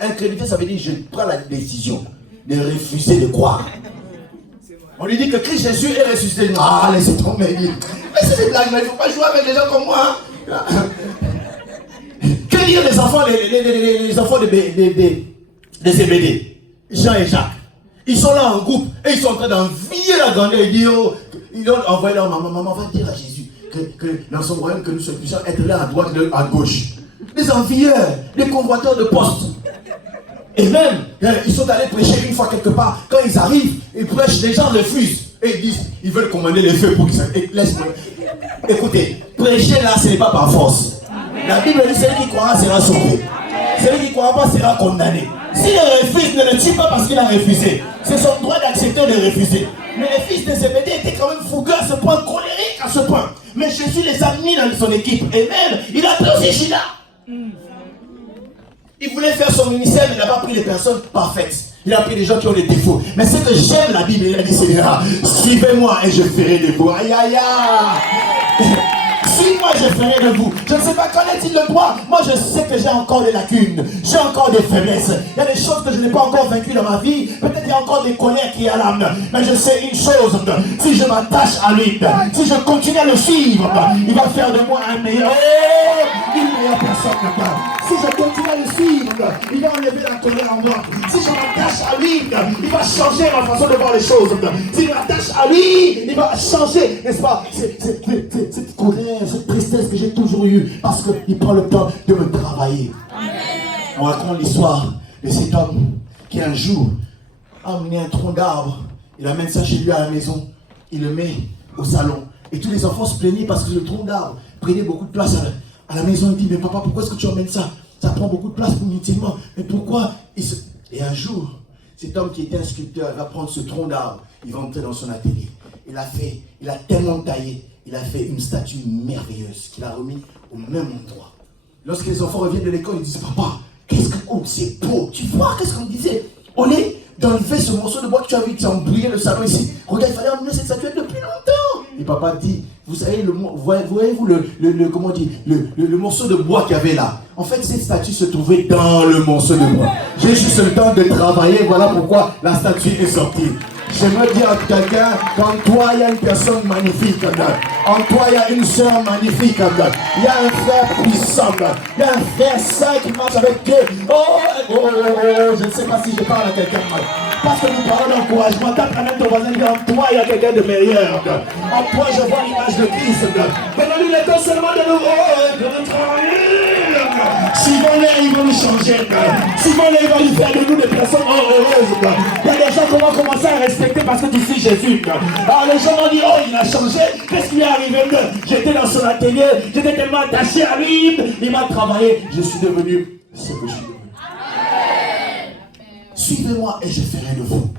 Incrédulité, ça veut dire je prends la décision de refuser de croire. On lui dit que Christ Jésus est ressuscité. Ah, laissez tomber. Mais c'est des blagues, mais il ne faut pas jouer avec des gens comme moi. Que dire les enfants des Zébédée, Jean et Jacques? Ils sont là en groupe et ils sont en train d'envier la grandeur. Ils ont envoyé leur maman va dire à Jésus que dans son royaume que nous puissions être là à droite, à gauche. Les envieurs, les convoiteurs de poste. Et même, ils sont allés prêcher une fois quelque part. Quand ils arrivent, ils prêchent, les gens refusent. Et ils disent, ils veulent commander les feux pour qu'ils laisse-moi. Écoutez, prêcher là, ce n'est pas par force. La Bible dit, celui qui croira sera sauvé. Celui qui ne croira pas sera condamné. S'il refuse, ne le tue pas parce qu'il a refusé. C'est son droit d'accepter de refuser. Mais les fils de Zébédée étaient quand même fougueux à ce point, colériques à ce point. Mais Jésus les a mis dans son équipe. Et même, il a pris aussi Judas. Il voulait faire son ministère, mais il n'a pas pris les personnes parfaites. Il a pris les gens qui ont des défauts. Mais ce que j'aime la Bible, il a dit, Seigneur, suivez-moi et je ferai de vous. Aïe, aïe, aïe. Suis-moi, je ferai de vous. Je ne sais pas, qu'en est-il de toi? Moi, je sais que j'ai encore des lacunes. J'ai encore des faiblesses. Il y a des choses que je n'ai pas encore vaincues dans ma vie. Peut-être qu'il y a encore des colères qui à l'âme. Mais je sais une chose. Si je m'attache à lui, si je continue à le suivre, il va faire de moi un meilleur. Une meilleure personne. Si je continue à le suivre, il va enlever la colère en moi. Si je m'attache à lui, il va changer ma façon de voir les choses. Si je m'attache à lui, il va changer, n'est-ce pas? Cette colère, cette tristesse que j'ai toujours eue, parce qu'il prend le temps de me travailler. Amen. On raconte l'histoire de cet homme qui un jour a amené un tronc d'arbre. Il amène ça chez lui à la maison. Il le met au salon. Et tous les enfants se plaignaient parce que le tronc d'arbre prenait beaucoup de place à la maison. Il dit, mais papa, pourquoi est-ce que tu emmènes ça? Ça prend beaucoup de place inutilement. Mais pourquoi? Et un jour, cet homme qui était un sculpteur, il va prendre ce tronc d'arbre. Il va entrer dans son atelier. Il a tellement taillé. Il a fait une statue merveilleuse qu'il a remis au même endroit. Lorsque les enfants reviennent de l'école, ils disent, papa, qu'est-ce que c'est beau. Tu vois, qu'est-ce qu'on disait? On est d'enlever ce morceau de bois que tu as vu, qui a embrouillé le salon ici. Regarde, il fallait emmener cette statuette depuis longtemps. Et papa dit, vous savez, voyez-vous comment on dit, le morceau de bois qu'il y avait là. En fait, cette statue se trouvait dans le morceau de bois. J'ai juste le temps de travailler, voilà pourquoi la statue est sortie. J'aimerais dire à quelqu'un qu'en toi il y a une personne magnifique. En toi il y a une soeur magnifique. Il y a un frère puissant. Il y a un frère saint qui marche avec Dieu. Je ne sais pas si je parle à quelqu'un. Parce que nous parlons d'encouragement. Tape la main de ton voisin et dis, en toi il y a quelqu'un de meilleur. En toi je vois l'image de Christ. Donne-lui le temps seulement de nous travailler. Suivons-les, ils vont nous changer. Suivons-les, ils vont nous faire de nous des personnes heureuses. Il y a des gens qu'on va commencer à respecter parce que tu suis Jésus. Alors les gens vont dire, oh, il a changé. Qu'est-ce qui est arrivé? J'étais dans son atelier, j'étais tellement attaché à lui, il m'a travaillé. Je suis devenu ce que je suis devenu. Suivez-moi et je ferai de vous.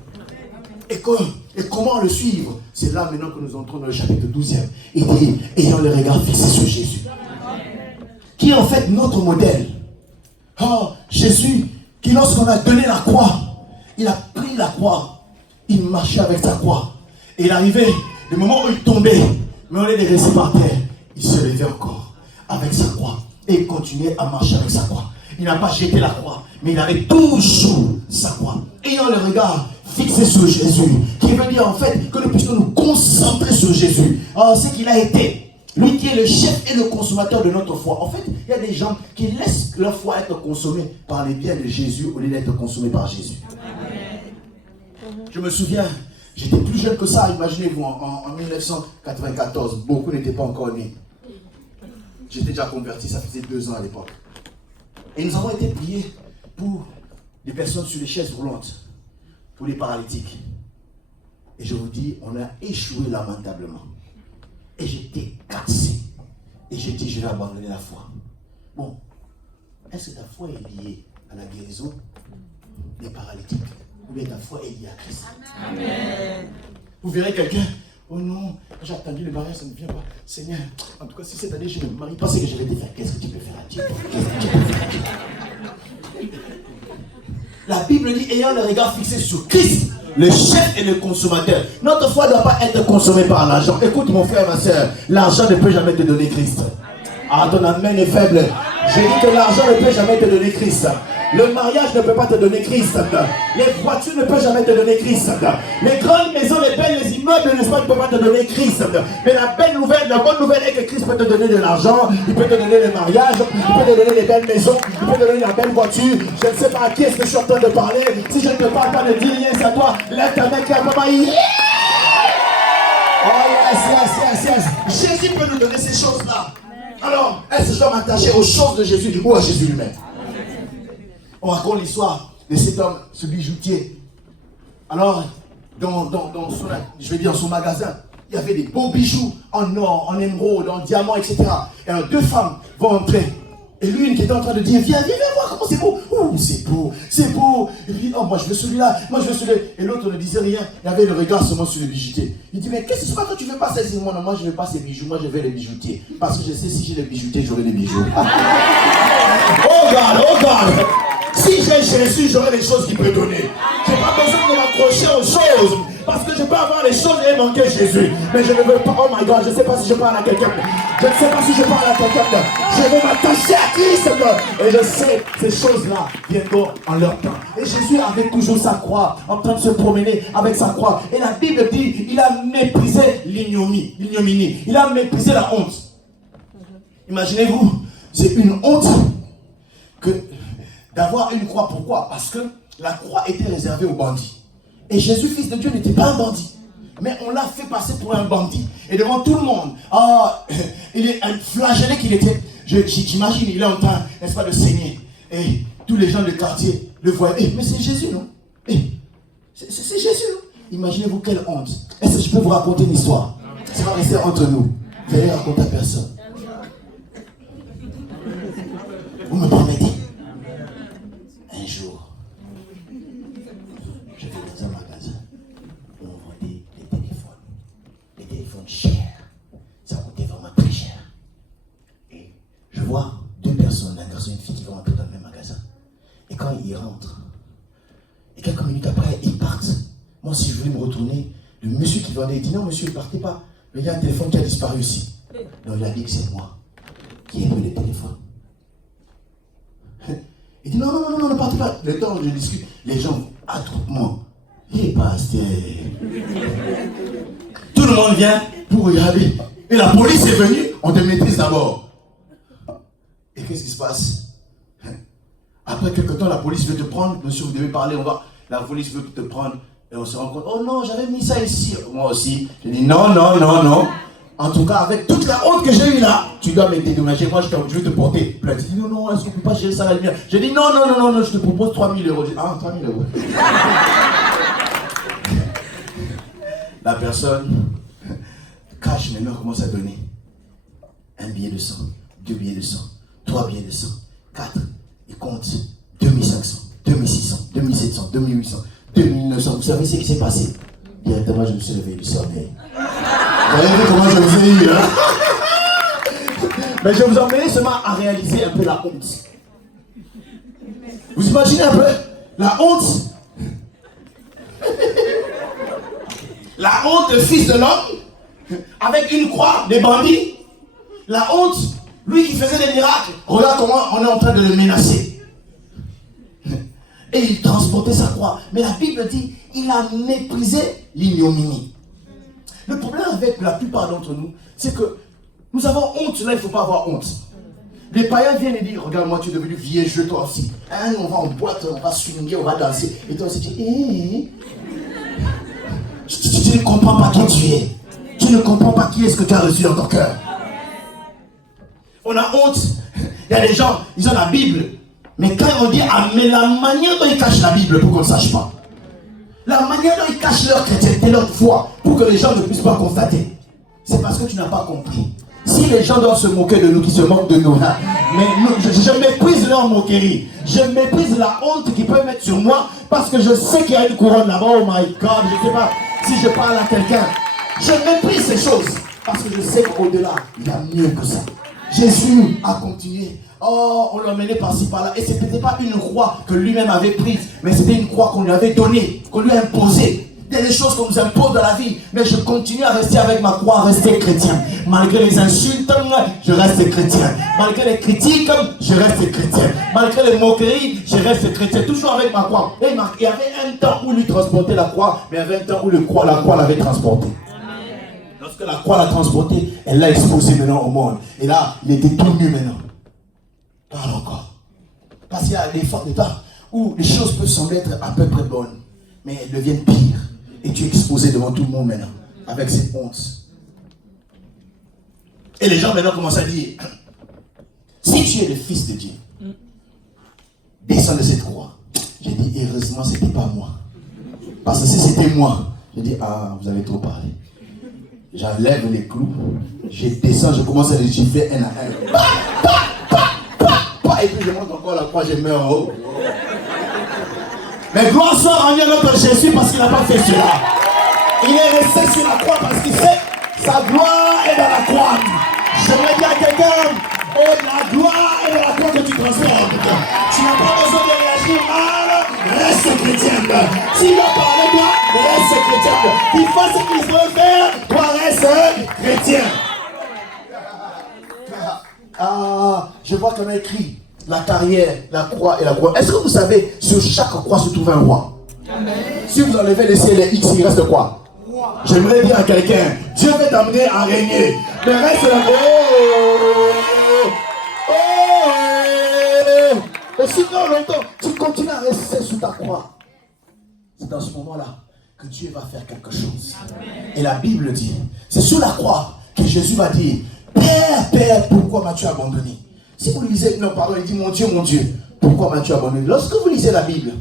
Et comment le suivre? C'est là maintenant que nous entrons dans le chapitre 12e. Il dit, ayant le regard fixé sur Jésus, qui est en fait notre modèle. Oh, Jésus, qui lorsqu'on a donné la croix, il a pris la croix, il marchait avec sa croix. Et il arrivait, le moment où il tombait, mais au lieu de rester par terre, il se levait encore avec sa croix. Et il continuait à marcher avec sa croix. Il n'a pas jeté la croix, mais il avait toujours sa croix. Ayant le regard fixé sur Jésus, qui veut dire en fait que nous puissions nous concentrer sur Jésus. Alors, ce qu'il a été. Lui qui est le chef et le consommateur de notre foi. En fait, il y a des gens qui laissent leur foi être consommée par les biens de Jésus au lieu d'être consommée par Jésus. Je me souviens, j'étais plus jeune que ça, imaginez-vous, en 1994, beaucoup n'étaient pas encore nés. J'étais déjà converti, ça faisait 2 ans à l'époque. Et nous avons été priés pour des personnes sur les chaises roulantes, pour les paralytiques. Et je vous dis, on a échoué lamentablement. Et j'étais cassé. Et j'ai dit, je vais abandonner la foi. Bon, est-ce que ta foi est liée à la guérison des paralytiques? Ou bien ta foi est liée à Christ? Amen. Vous verrez quelqu'un, oh non, j'ai attendu le mariage, ça ne vient pas. Seigneur, en tout cas, si cette année je ne me marie pas, c'est que je vais te faire. Qu'est-ce que tu peux faire à Dieu? Qu'est-ce que tu peux faire à Dieu? La Bible dit, ayant le regard fixé sur Christ, le chef et le consommateur. Notre foi ne doit pas être consommée par l'argent. Écoute mon frère, ma soeur, l'argent ne peut jamais te donner Christ. Ah, ton amen est faible. J'ai dit que l'argent ne peut jamais te donner Christ. Le mariage ne peut pas te donner Christ. Les voitures ne peuvent jamais te donner Christ. Les grandes maisons, les belles, les immeubles, n'est-ce pas, ne peuvent pas te donner Christ. Mais la bonne nouvelle est que Christ peut te donner de l'argent, il peut te donner le mariage, il peut te donner les belles maisons, il peut te donner la belle voiture. Je ne sais pas à qui est-ce que je suis en train de parler. Si je ne te parle pas, ne dis rien, c'est à toi. Lève ta main, crie à maman. Yeah! Oh yes. Jésus peut nous donner ces choses-là. Alors, est-ce que je dois m'attacher aux choses de Jésus ou à Jésus lui-même? On raconte l'histoire de cet homme, ce bijoutier. Alors, je vais dire, son magasin, il y avait des beaux bijoux en or, en émeraude, en diamant, etc. Et alors, deux femmes vont entrer. Et l'une qui était en train de dire, viens voir comment c'est beau. Oh, c'est beau. Et puis, oh, moi je veux celui-là, moi je veux celui-là. Et l'autre ne disait rien. Il avait le regard seulement sur le bijoutier. Il dit, mais qu'est-ce que c'est, toi tu veux pas ça? Il dit, moi je ne veux pas ces bijoux, moi je veux les bijoutiers. Parce que je sais, si j'ai les bijoutiers, j'aurai les bijoux. Oh God. Si j'ai Jésus, j'aurai les choses qu'il peut donner. Je n'ai pas besoin de m'accrocher aux choses. Parce que je peux avoir les choses et manquer Jésus. Mais je ne veux pas, oh my God, je ne sais pas si je parle à quelqu'un. Je ne sais pas si je parle à quelqu'un. Je veux m'attacher à Christ. Et je sais, ces choses-là viendront en leur temps. Et Jésus avait toujours sa croix, en train de se promener avec sa croix. Et la Bible dit, il a méprisé l'ignominie. Il a méprisé la honte. Imaginez-vous, c'est une honte d'avoir une croix. Pourquoi? Parce que la croix était réservée aux bandits. Et Jésus, fils de Dieu, n'était pas un bandit. Mais on l'a fait passer pour un bandit. Et devant tout le monde, il est un flagellé qu'il était. J'imagine, il est en train, n'est-ce pas, de saigner. Et tous les gens du quartier le voient. Mais c'est Jésus, non? C'est Jésus, non? Imaginez-vous quelle honte. Est-ce que je peux vous raconter une histoire? Ça va rester entre nous. Vous n'allez raconter à personne. Vous me permettez? Un jour, je vais dans un magasin où on vendait les téléphones chers. Ça coûtait vraiment très cher. Et je vois deux personnes, un garçon et une fille qui vont entrer dans le même magasin. Et quand ils rentrent, et quelques minutes après, ils partent. Moi, si je voulais me retourner, le monsieur qui vendait, il dit non, monsieur, ne partez pas. Mais il y a un téléphone qui a disparu ici. Donc il a dit que c'est moi qui ai pris le téléphone. Il dit non, ne partez pas. Le temps où je discute, les gens attroupement. Et pasteur. Tout le monde vient pour regarder. Et la police est venue, on te maîtrise d'abord. Et qu'est-ce qui se passe? Après quelque temps, la police veut te prendre. Monsieur, vous devez parler, la police veut te prendre. Et on se rend compte, oh non, j'avais mis ça ici. Moi aussi. Je dis non. En tout cas, avec toute la honte que j'ai eue là, tu dois me dédommager. Moi, je veux te porter plainte. Il dit non, est-ce qu'on ne peut pas gérer ça à la lumière? J'ai dit non, je te propose 3 000 euros. J'ai dit, 3 000 euros. La personne cache maintenant, commence à donner. Un billet de 100, 2 billets de 100, 3 billets de 100, 4. Il compte 2500, 2600, 2700, 2800, 2900. Vous savez ce qui s'est passé? Directement, je me suis levé du sommeil. Vous avez vu comment je vous ai eu, hein? Mais je vous emmène seulement à réaliser un peu la honte. Vous imaginez un peu la honte? La honte, le fils de l'homme, avec une croix, des bandits. La honte, lui qui faisait des miracles. Regarde comment on est en train de le menacer. Et il transportait sa croix. Mais la Bible dit, il a méprisé l'ignominie. Le problème avec la plupart d'entre nous, c'est que nous avons honte. Là, il ne faut pas avoir honte. Les païens viennent et disent, regarde-moi, tu es devenu vieux, toi aussi. Hein, on va en boîte, on va swinguer, on va danser. Et toi aussi, tu dis, tu ne comprends pas qui tu es. Tu ne comprends pas qui est ce que tu as reçu dans ton cœur. On a honte. Il y a des gens, ils ont la Bible. Mais quand on dit, mais la manière dont ils cachent la Bible pour qu'on ne sache pas. La manière dont ils cachent leur chrétienté, leur foi, pour que les gens ne puissent pas constater. C'est parce que tu n'as pas compris. Si les gens doivent se moquer de nous, qui se moquent de nous, mais je méprise leur moquerie. Je méprise la honte qu'ils peuvent mettre sur moi, parce que je sais qu'il y a une couronne là-bas. Oh my God, je ne sais pas si je parle à quelqu'un. Je méprise ces choses, parce que je sais qu'au-delà, il y a mieux que ça. Jésus a continué. Oh, on l'emmenait par-ci par-là. Et ce n'était pas une croix que lui-même avait prise, mais c'était une croix qu'on lui avait donnée, qu'on lui a imposée. Il y a des choses qu'on nous impose dans la vie, mais je continue à rester avec ma croix, à rester chrétien. Malgré les insultes, je reste chrétien. Malgré les critiques, je reste chrétien. Malgré les moqueries, je reste chrétien. Toujours avec ma croix. Et il y avait un temps où lui transportait la croix, mais il y avait un temps où la croix l'avait transporté. Lorsque la croix l'a transporté, elle l'a exposé maintenant au monde. Et là, il était tout nu maintenant. Parle encore. Parce qu'il y a des temps où les choses peuvent sembler être à peu près bonnes, mais elles deviennent pires. Et tu es exposé devant tout le monde maintenant, avec cette honte. Et les gens maintenant commencent à dire, si tu es le fils de Dieu, descends de cette croix. J'ai dit, heureusement, ce n'était pas moi. Parce que si c'était moi, Je dis, ah, vous avez trop parlé. J'enlève les clous, je descends, je commence à les gifler un à un. Pa, pa, pa, pa, pa. Et puis je monte encore la croix, je mets en haut. Mais gloire soit rendue à notre Jésus parce qu'il n'a pas fait cela. Il est resté sur la croix parce qu'il sait sa gloire est dans la croix. J'aimerais dire à quelqu'un, oh, la gloire est dans la croix que tu transportes. Tu n'as pas besoin de réagir mal, reste chrétienne. S'il va parler toi, reste chrétienne. Qu'il fasse ce qu'il veut faire, toi reste chrétien. Ah, je vois qu'on a écrit la carrière, la croix et la croix. Est-ce que vous savez, sur chaque croix se trouve un roi? Amen. Si vous enlevez les C et les X, il reste quoi? J'aimerais dire à quelqu'un, Dieu veut t'amener à régner. Le reste c'est la Et si non longtemps, tu continues à rester sous ta croix. C'est dans ce moment-là que Dieu va faire quelque chose. Amen. Et la Bible dit, c'est sous la croix que Jésus va dire, Père, Père, pourquoi m'as-tu abandonné? Si vous lisez, non pardon, il dit, mon Dieu, pourquoi m'as-tu abandonné? Lorsque vous lisez la Bible,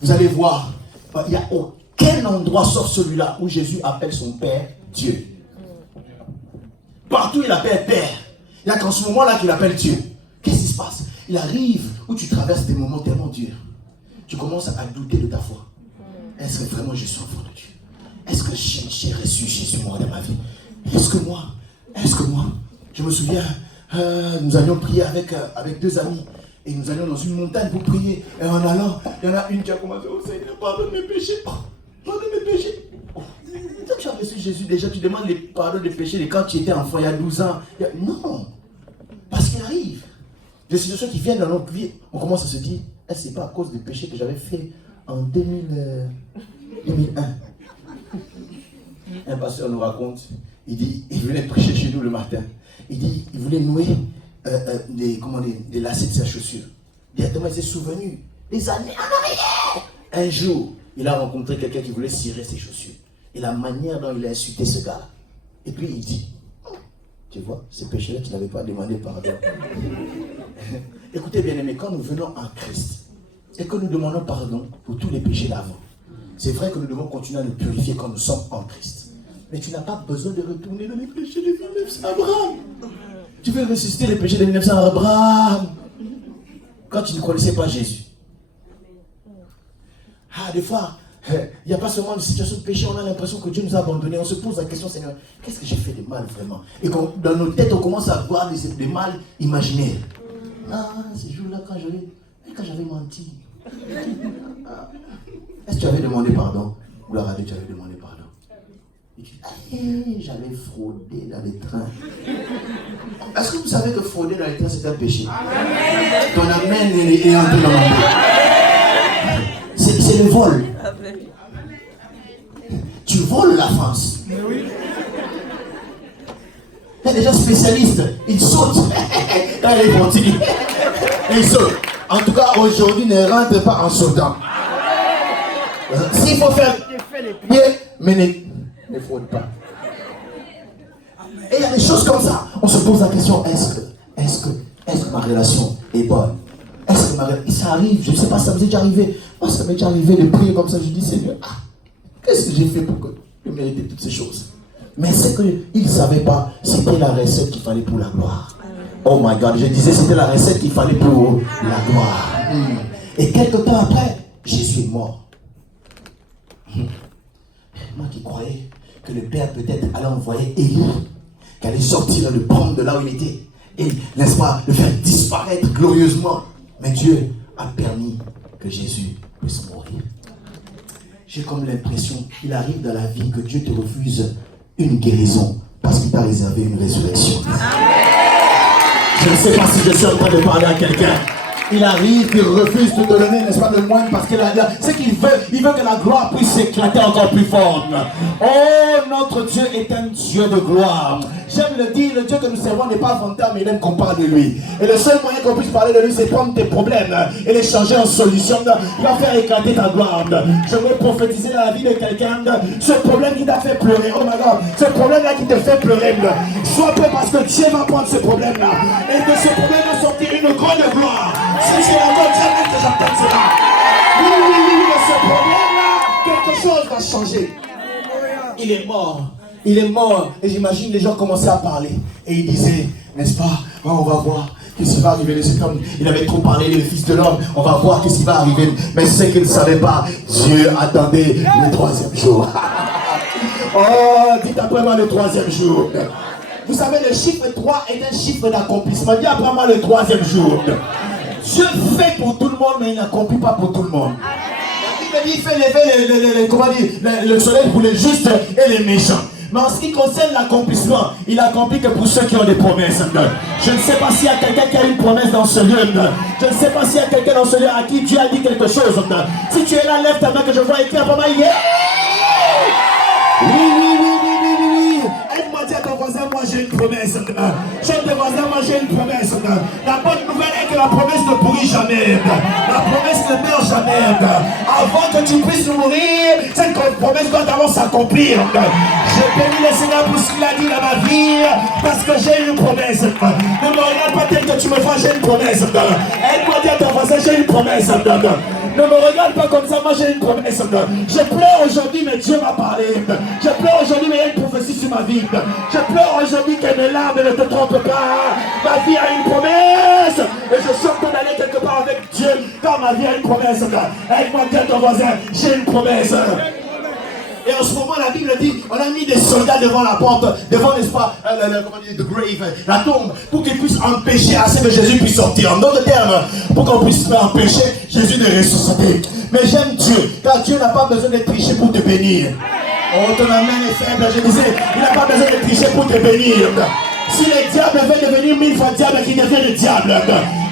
vous allez voir, il n'y a aucun endroit sauf celui-là où Jésus appelle son Père Dieu. Partout il appelle Père. Il n'y a qu'en ce moment-là qu'il appelle Dieu. Qu'est-ce qui se passe? Il arrive où tu traverses des moments tellement durs. Tu commences à douter de ta foi. Est-ce que vraiment je suis enfant de Dieu? Est-ce que j'ai reçu Jésus moi dans ma vie? Est-ce que moi, je me souviens, nous allions prier avec deux amis. Et nous allions dans une montagne pour prier. Et en allant, il y en a une qui a commencé, oh Seigneur, pardonne mes péchés. Pardonne mes péchés. Oh. Quand tu as reçu Jésus, déjà, tu demandes les pardons des péchés de quand tu étais enfant, il y a 12 ans. Non. Parce qu'il arrive des situations qui viennent dans notre vie. On commence à se dire, est-ce que ce n'est pas à cause des péchés que j'avais fait en 2001? Un pasteur nous raconte, il dit, il venait prêcher chez nous le matin. Il dit, il voulait nouer des lacets de sa chaussure. Directement, il s'est souvenu des années en arrière. Un jour, il a rencontré quelqu'un qui voulait cirer ses chaussures. Et la manière dont il a insulté ce gars. Et puis il dit, tu vois, ces péchés-là, tu n'avais pas demandé pardon. Écoutez bien aimés, quand nous venons en Christ et que nous demandons pardon pour tous les péchés d'avant, c'est vrai que nous devons continuer à nous purifier quand nous sommes en Christ. Mais tu n'as pas besoin de retourner dans les péchés de 1900 Abraham. Tu veux ressusciter les péchés de 1900 Abraham quand tu ne connaissais pas Jésus. Ah, des fois, il n'y a pas seulement une situation de péché, on a l'impression que Dieu nous a abandonnés. On se pose la question, Seigneur, qu'est-ce que j'ai fait de mal vraiment? Et dans nos têtes, on commence à voir des mal imaginaires. Ah, ces jours-là, quand j'avais menti. Est-ce que tu avais demandé pardon? Gloire à Dieu, tu avais demandé pardon. Et tu dis, j'avais fraudé dans les trains. Est-ce que vous savez que frauder dans les trains, c'est un péché? Amen. Ton amen est entré dans mon cœur. C'est le vol. Amen. Tu voles la France. Oui. Il y a des gens spécialistes, ils sautent. Quand il est fatigué, ils sautent. En tout cas, aujourd'hui, ne rentre pas en sautant. S'il faut faire les pieds, mais ne fraude pas. Et il y a des choses comme ça. On se pose la question, est-ce que ma relation est bonne? Est-ce que ça arrive? Je ne sais pas, ça vous est déjà arrivé. Moi, ça m'est déjà arrivé de prier comme ça. Je dis, Seigneur, qu'est-ce que j'ai fait pour que je mérite toutes ces choses? Mais c'est qu'il ne savait pas, c'était la recette qu'il fallait pour la gloire. Oh my God, je disais, c'était la recette qu'il fallait pour la gloire. Et quelque temps après, Jésus est mort. Moi qui croyais que le Père peut-être allait envoyer Élie, qui allait sortir, le prendre de là où il était, et, n'est-ce pas, le faire disparaître glorieusement. Mais Dieu a permis que Jésus puisse mourir. J'ai comme l'impression qu'il arrive dans la vie que Dieu te refuse une guérison parce qu'il t'a réservé une résurrection. Je ne sais pas si je suis en train de parler à quelqu'un. Il arrive, il refuse de te donner, n'est-ce pas, le moindre parce qu'il a ce qu'il veut, il veut que la gloire puisse s'éclater encore plus fort. Oh, notre Dieu est un Dieu de gloire. J'aime le dire, le Dieu que nous servons n'est pas fantôme, mais il aime qu'on parle de lui. Et le seul moyen qu'on puisse parler de lui, c'est prendre tes problèmes et les changer en solution. Il va faire éclater ta gloire. Je veux prophétiser dans la vie de quelqu'un, ce problème qui t'a fait pleurer, oh my God, ce problème-là qui te fait pleurer, sois prêt parce que Dieu va prendre ce problème-là. Et de ce problème va sortir une grande gloire. Si c'est la bonne jamais que j'appelle cela. Oui, de ce problème-là, quelque chose va changer. il est mort. Il est mort. Et j'imagine les gens commençaient à parler. Et ils disaient, n'est-ce pas, on va voir qu'est-ce qui va arriver. C'est comme il avait trop parlé, le Fils de l'homme. On va voir qu'est-ce qui va arriver. Mais ce qu'il ne savait pas, Dieu attendait le 3e jour. Oh, dites après moi le 3e jour. Vous savez, le chiffre 3 est un chiffre d'accomplissement. Dis après moi le 3e jour. Dieu fait pour tout le monde, mais il n'accomplit pas pour tout le monde. La Bible dit, il fait lever le soleil pour les justes et les méchants. Mais en ce qui concerne l'accomplissement, il accomplit que pour ceux qui ont des promesses. Je ne sais pas s'il y a quelqu'un qui a une promesse dans ce lieu. Je ne sais pas s'il y a quelqu'un dans ce lieu à qui Dieu a dit quelque chose. Si tu es là, lève ta main que je vois écrire pour moi. Yeah! Oui. Aide-moi à dire à ton voisin, moi j'ai une promesse. Chante de voisin, moi j'ai une promesse. La bonne nouvelle est que la promesse ne pourrit jamais. La promesse ne meurt jamais. Avant que tu puisses mourir, cette promesse doit d'abord s'accomplir. Je bénis le Seigneur pour ce qu'il a dit dans ma vie, parce que j'ai une promesse. Ne me regarde pas tel que tu me vois, j'ai une promesse. Aide-moi à dire à ton voisin, j'ai une promesse. Ne me regarde pas comme ça, moi j'ai une promesse. Je pleure aujourd'hui, mais Dieu m'a parlé. Je pleure aujourd'hui, mais il y a une prophétie sur ma vie. Je pleure aujourd'hui que mes larmes ne te trompent pas. Ma vie a une promesse. Et je sens d'aller quelque part avec Dieu, car ma vie a une promesse. Aide-moi à dire à ton voisin, j'ai une promesse. Et en ce moment, la Bible dit, on a mis des soldats devant la porte, devant, n'est-ce pas, the grave, la tombe, pour qu'ils puissent empêcher assez que Jésus puisse sortir. En d'autres termes, pour qu'on puisse empêcher Jésus de ressusciter. Mais j'aime Dieu, car Dieu n'a pas besoin de tricher pour te bénir. Oh, ton amen est faible, je disais, il n'a pas besoin de tricher pour te bénir. Si le diable veut devenir 1000 fois diable, qu'il devient le diable.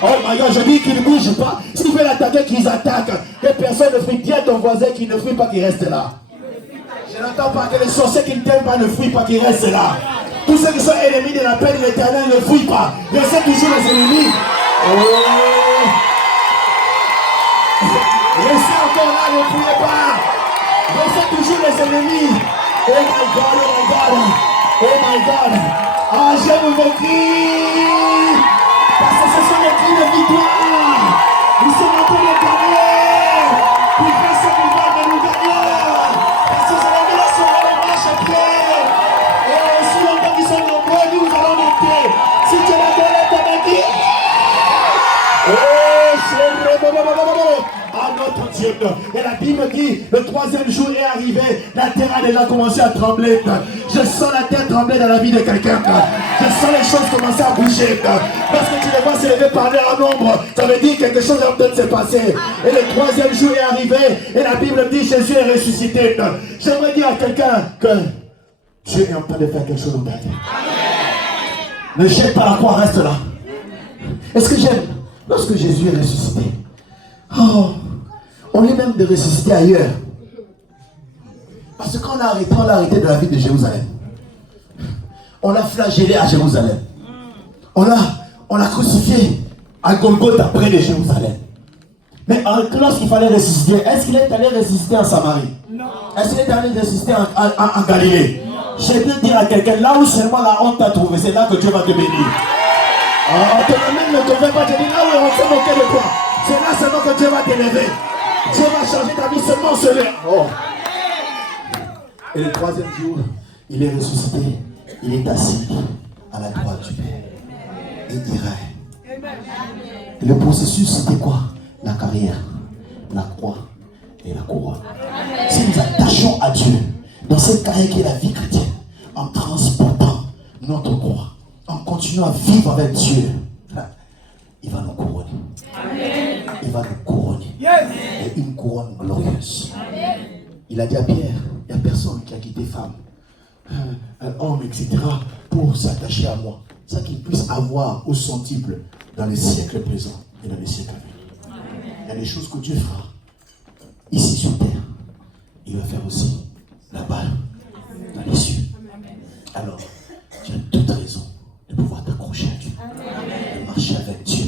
Oh my God, je dis qu'il ne bouge pas. S'ils veulent attaquer, qu'ils attaquent. Que personne ne fuit. Dis à ton voisin qu'il ne fuit pas, qu'il reste là. Je n'entends pas que les sorciers qui ne t'aiment pas ne fuient pas, qu'ils restent là. Tous ceux qui sont ennemis de la paix de l'éternel ne fuient pas. Laissez toujours les ennemis. Oh. Restez encore là, ne fuyez pas. Laissez toujours les ennemis. Oh my God, oh my God. Oh my God. Ah, j'aime vos cris. Parce que ce sont les cris de victoire. Nous sommes en train de gagner. Puis personne ne va de nous gagner. Parce que ces gens-là sont dans les marches à pied. Et si longtemps qu'ils sont nombreux, nous allons monter. Si tu es là, ta main. Oh, c'est à notre Dieu. Et la Bible dit, le 3e jour est arrivé, la terre a déjà commencé à trembler. Je sens la terre trembler dans la vie de quelqu'un. Je sens les choses commencer à bouger. Parce que tu les vois s'élever parler en nombre, ça veut dire que quelque chose est en train de se passer. Et le 3e jour est arrivé, et la Bible dit, Jésus est ressuscité. J'aimerais dire à quelqu'un que Dieu est en train de faire quelque chose dans ta vie. Ne jette pas la croix, reste là. Est-ce que j'aime lorsque Jésus est ressuscité? Oh, on est même de ressusciter ailleurs. Parce que quand on l'a arrêté de la ville de Jérusalem. On l'a flagellé à Jérusalem. On l'a crucifié à Golgotha près de Jérusalem. Mais lorsqu'il fallait ressusciter, est-ce qu'il est allé ressusciter en Samarie? Non. Est-ce qu'il est allé ressusciter en Galilée? Non. Je vais dire à quelqu'un, là où seulement la honte t'a trouvé, c'est là que Dieu va te bénir. Ton amen ne convainc pas, je dis là où on s'est moqué de toi. C'est là seulement que Dieu va t'élever. Dieu va changer ta vie seulement celui. Oh. Et le 3e jour, il est ressuscité. Il est assis à la droite du Père. Et il règne. Le processus, c'était quoi? La carrière, la croix et la couronne. Si nous attachons à Dieu dans cette carrière qui est la vie chrétienne, en transportant notre croix, en continuant à vivre avec Dieu, il va nous couronner. Amen. Il va nous couronner. Yes. Et une couronne glorieuse. Amen. Il a dit à Pierre, il n'y a personne qui a quitté femme, un homme, etc. pour s'attacher à moi. Ça qu'il puisse avoir au centuple dans les siècles présents et dans les siècles à venir. Il y a des choses que Dieu fera ici sur terre. Il va faire aussi là-bas, dans les cieux. Alors, tu as toute raison de pouvoir t'accrocher à Dieu. De marcher avec Dieu.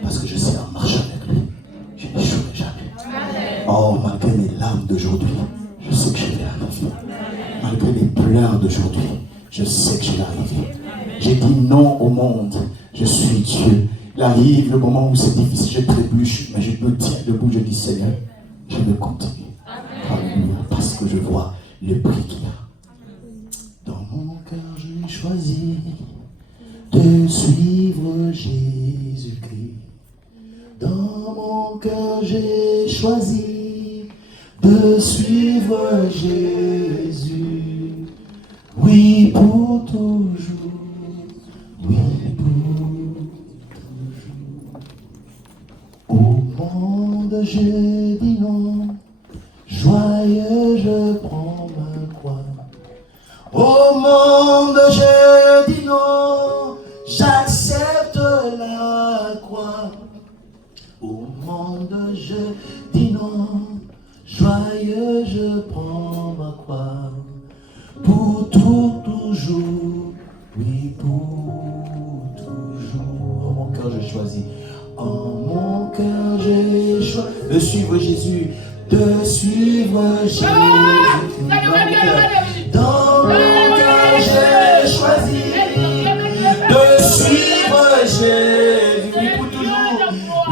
Parce que je sais en marchant avec lui, je n'échouerai jamais. Oh, malgré mes larmes d'aujourd'hui, je sais que je vais arriver. Malgré mes pleurs d'aujourd'hui, je sais que je vais arriver. J'ai dit non au monde, je suis Dieu. Il arrive le moment où c'est difficile, je trébuche, mais je me tiens debout, je dis Seigneur, je veux continuer. Alléluia, parce que je vois le prix qu'il a. choisi de suivre Jésus-Christ. Dans mon cœur, j'ai choisi de suivre Jésus. Oui, pour toujours. Oui, pour toujours. Au monde, je dis non. Joyeux, je prends ma croix. Au monde, je dis non. J'accepte la croix. Au monde, je dis non. Joyeux, je prends ma croix. Pour tout, toujours. Oui, pour toujours. En mon cœur, j'ai choisi. En mon cœur, j'ai choisi de suivre Jésus. De suivre Jésus. Dans mon cœur, j'ai choisi de suivre Jésus.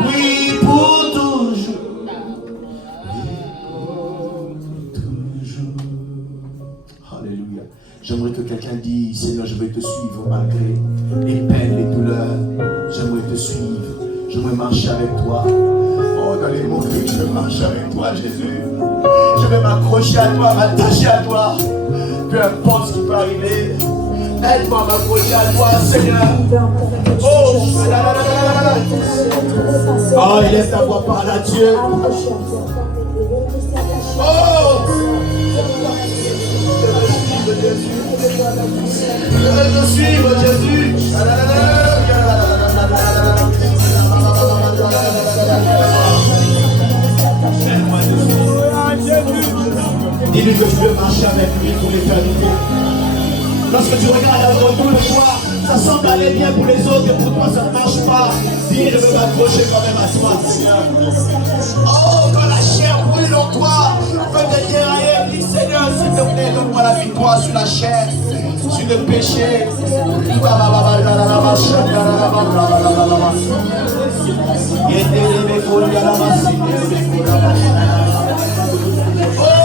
Oui, pour toujours. Oui, pour toujours. Alléluia. J'aimerais que quelqu'un dise, Seigneur, je vais te suivre malgré les peines, les douleurs. J'aimerais te suivre. J'aimerais marcher avec toi. Oh, dans les moments que je vais marcher avec toi, Jésus. Je vais m'accrocher à toi, m'attacher à toi. Peu importe ce qui peut arriver. Aide-moi à m'accrocher à toi, Seigneur. Oh, oh, laisse ta voix parler à Dieu. Oh, je veux te suivre, Jésus. Dis-lui que tu veux marcher avec lui pour l'éternité. Lorsque tu regardes autour de toi, ça semble aller bien pour les autres et pour toi ça ne marche pas. Dis, je veux m'approcher quand même à toi, Seigneur. Oh, quand la chair brûle en toi, peut te dérailler, dis Seigneur, s'il te plaît, donne-moi la victoire sur la chair, sur le péché. Oh,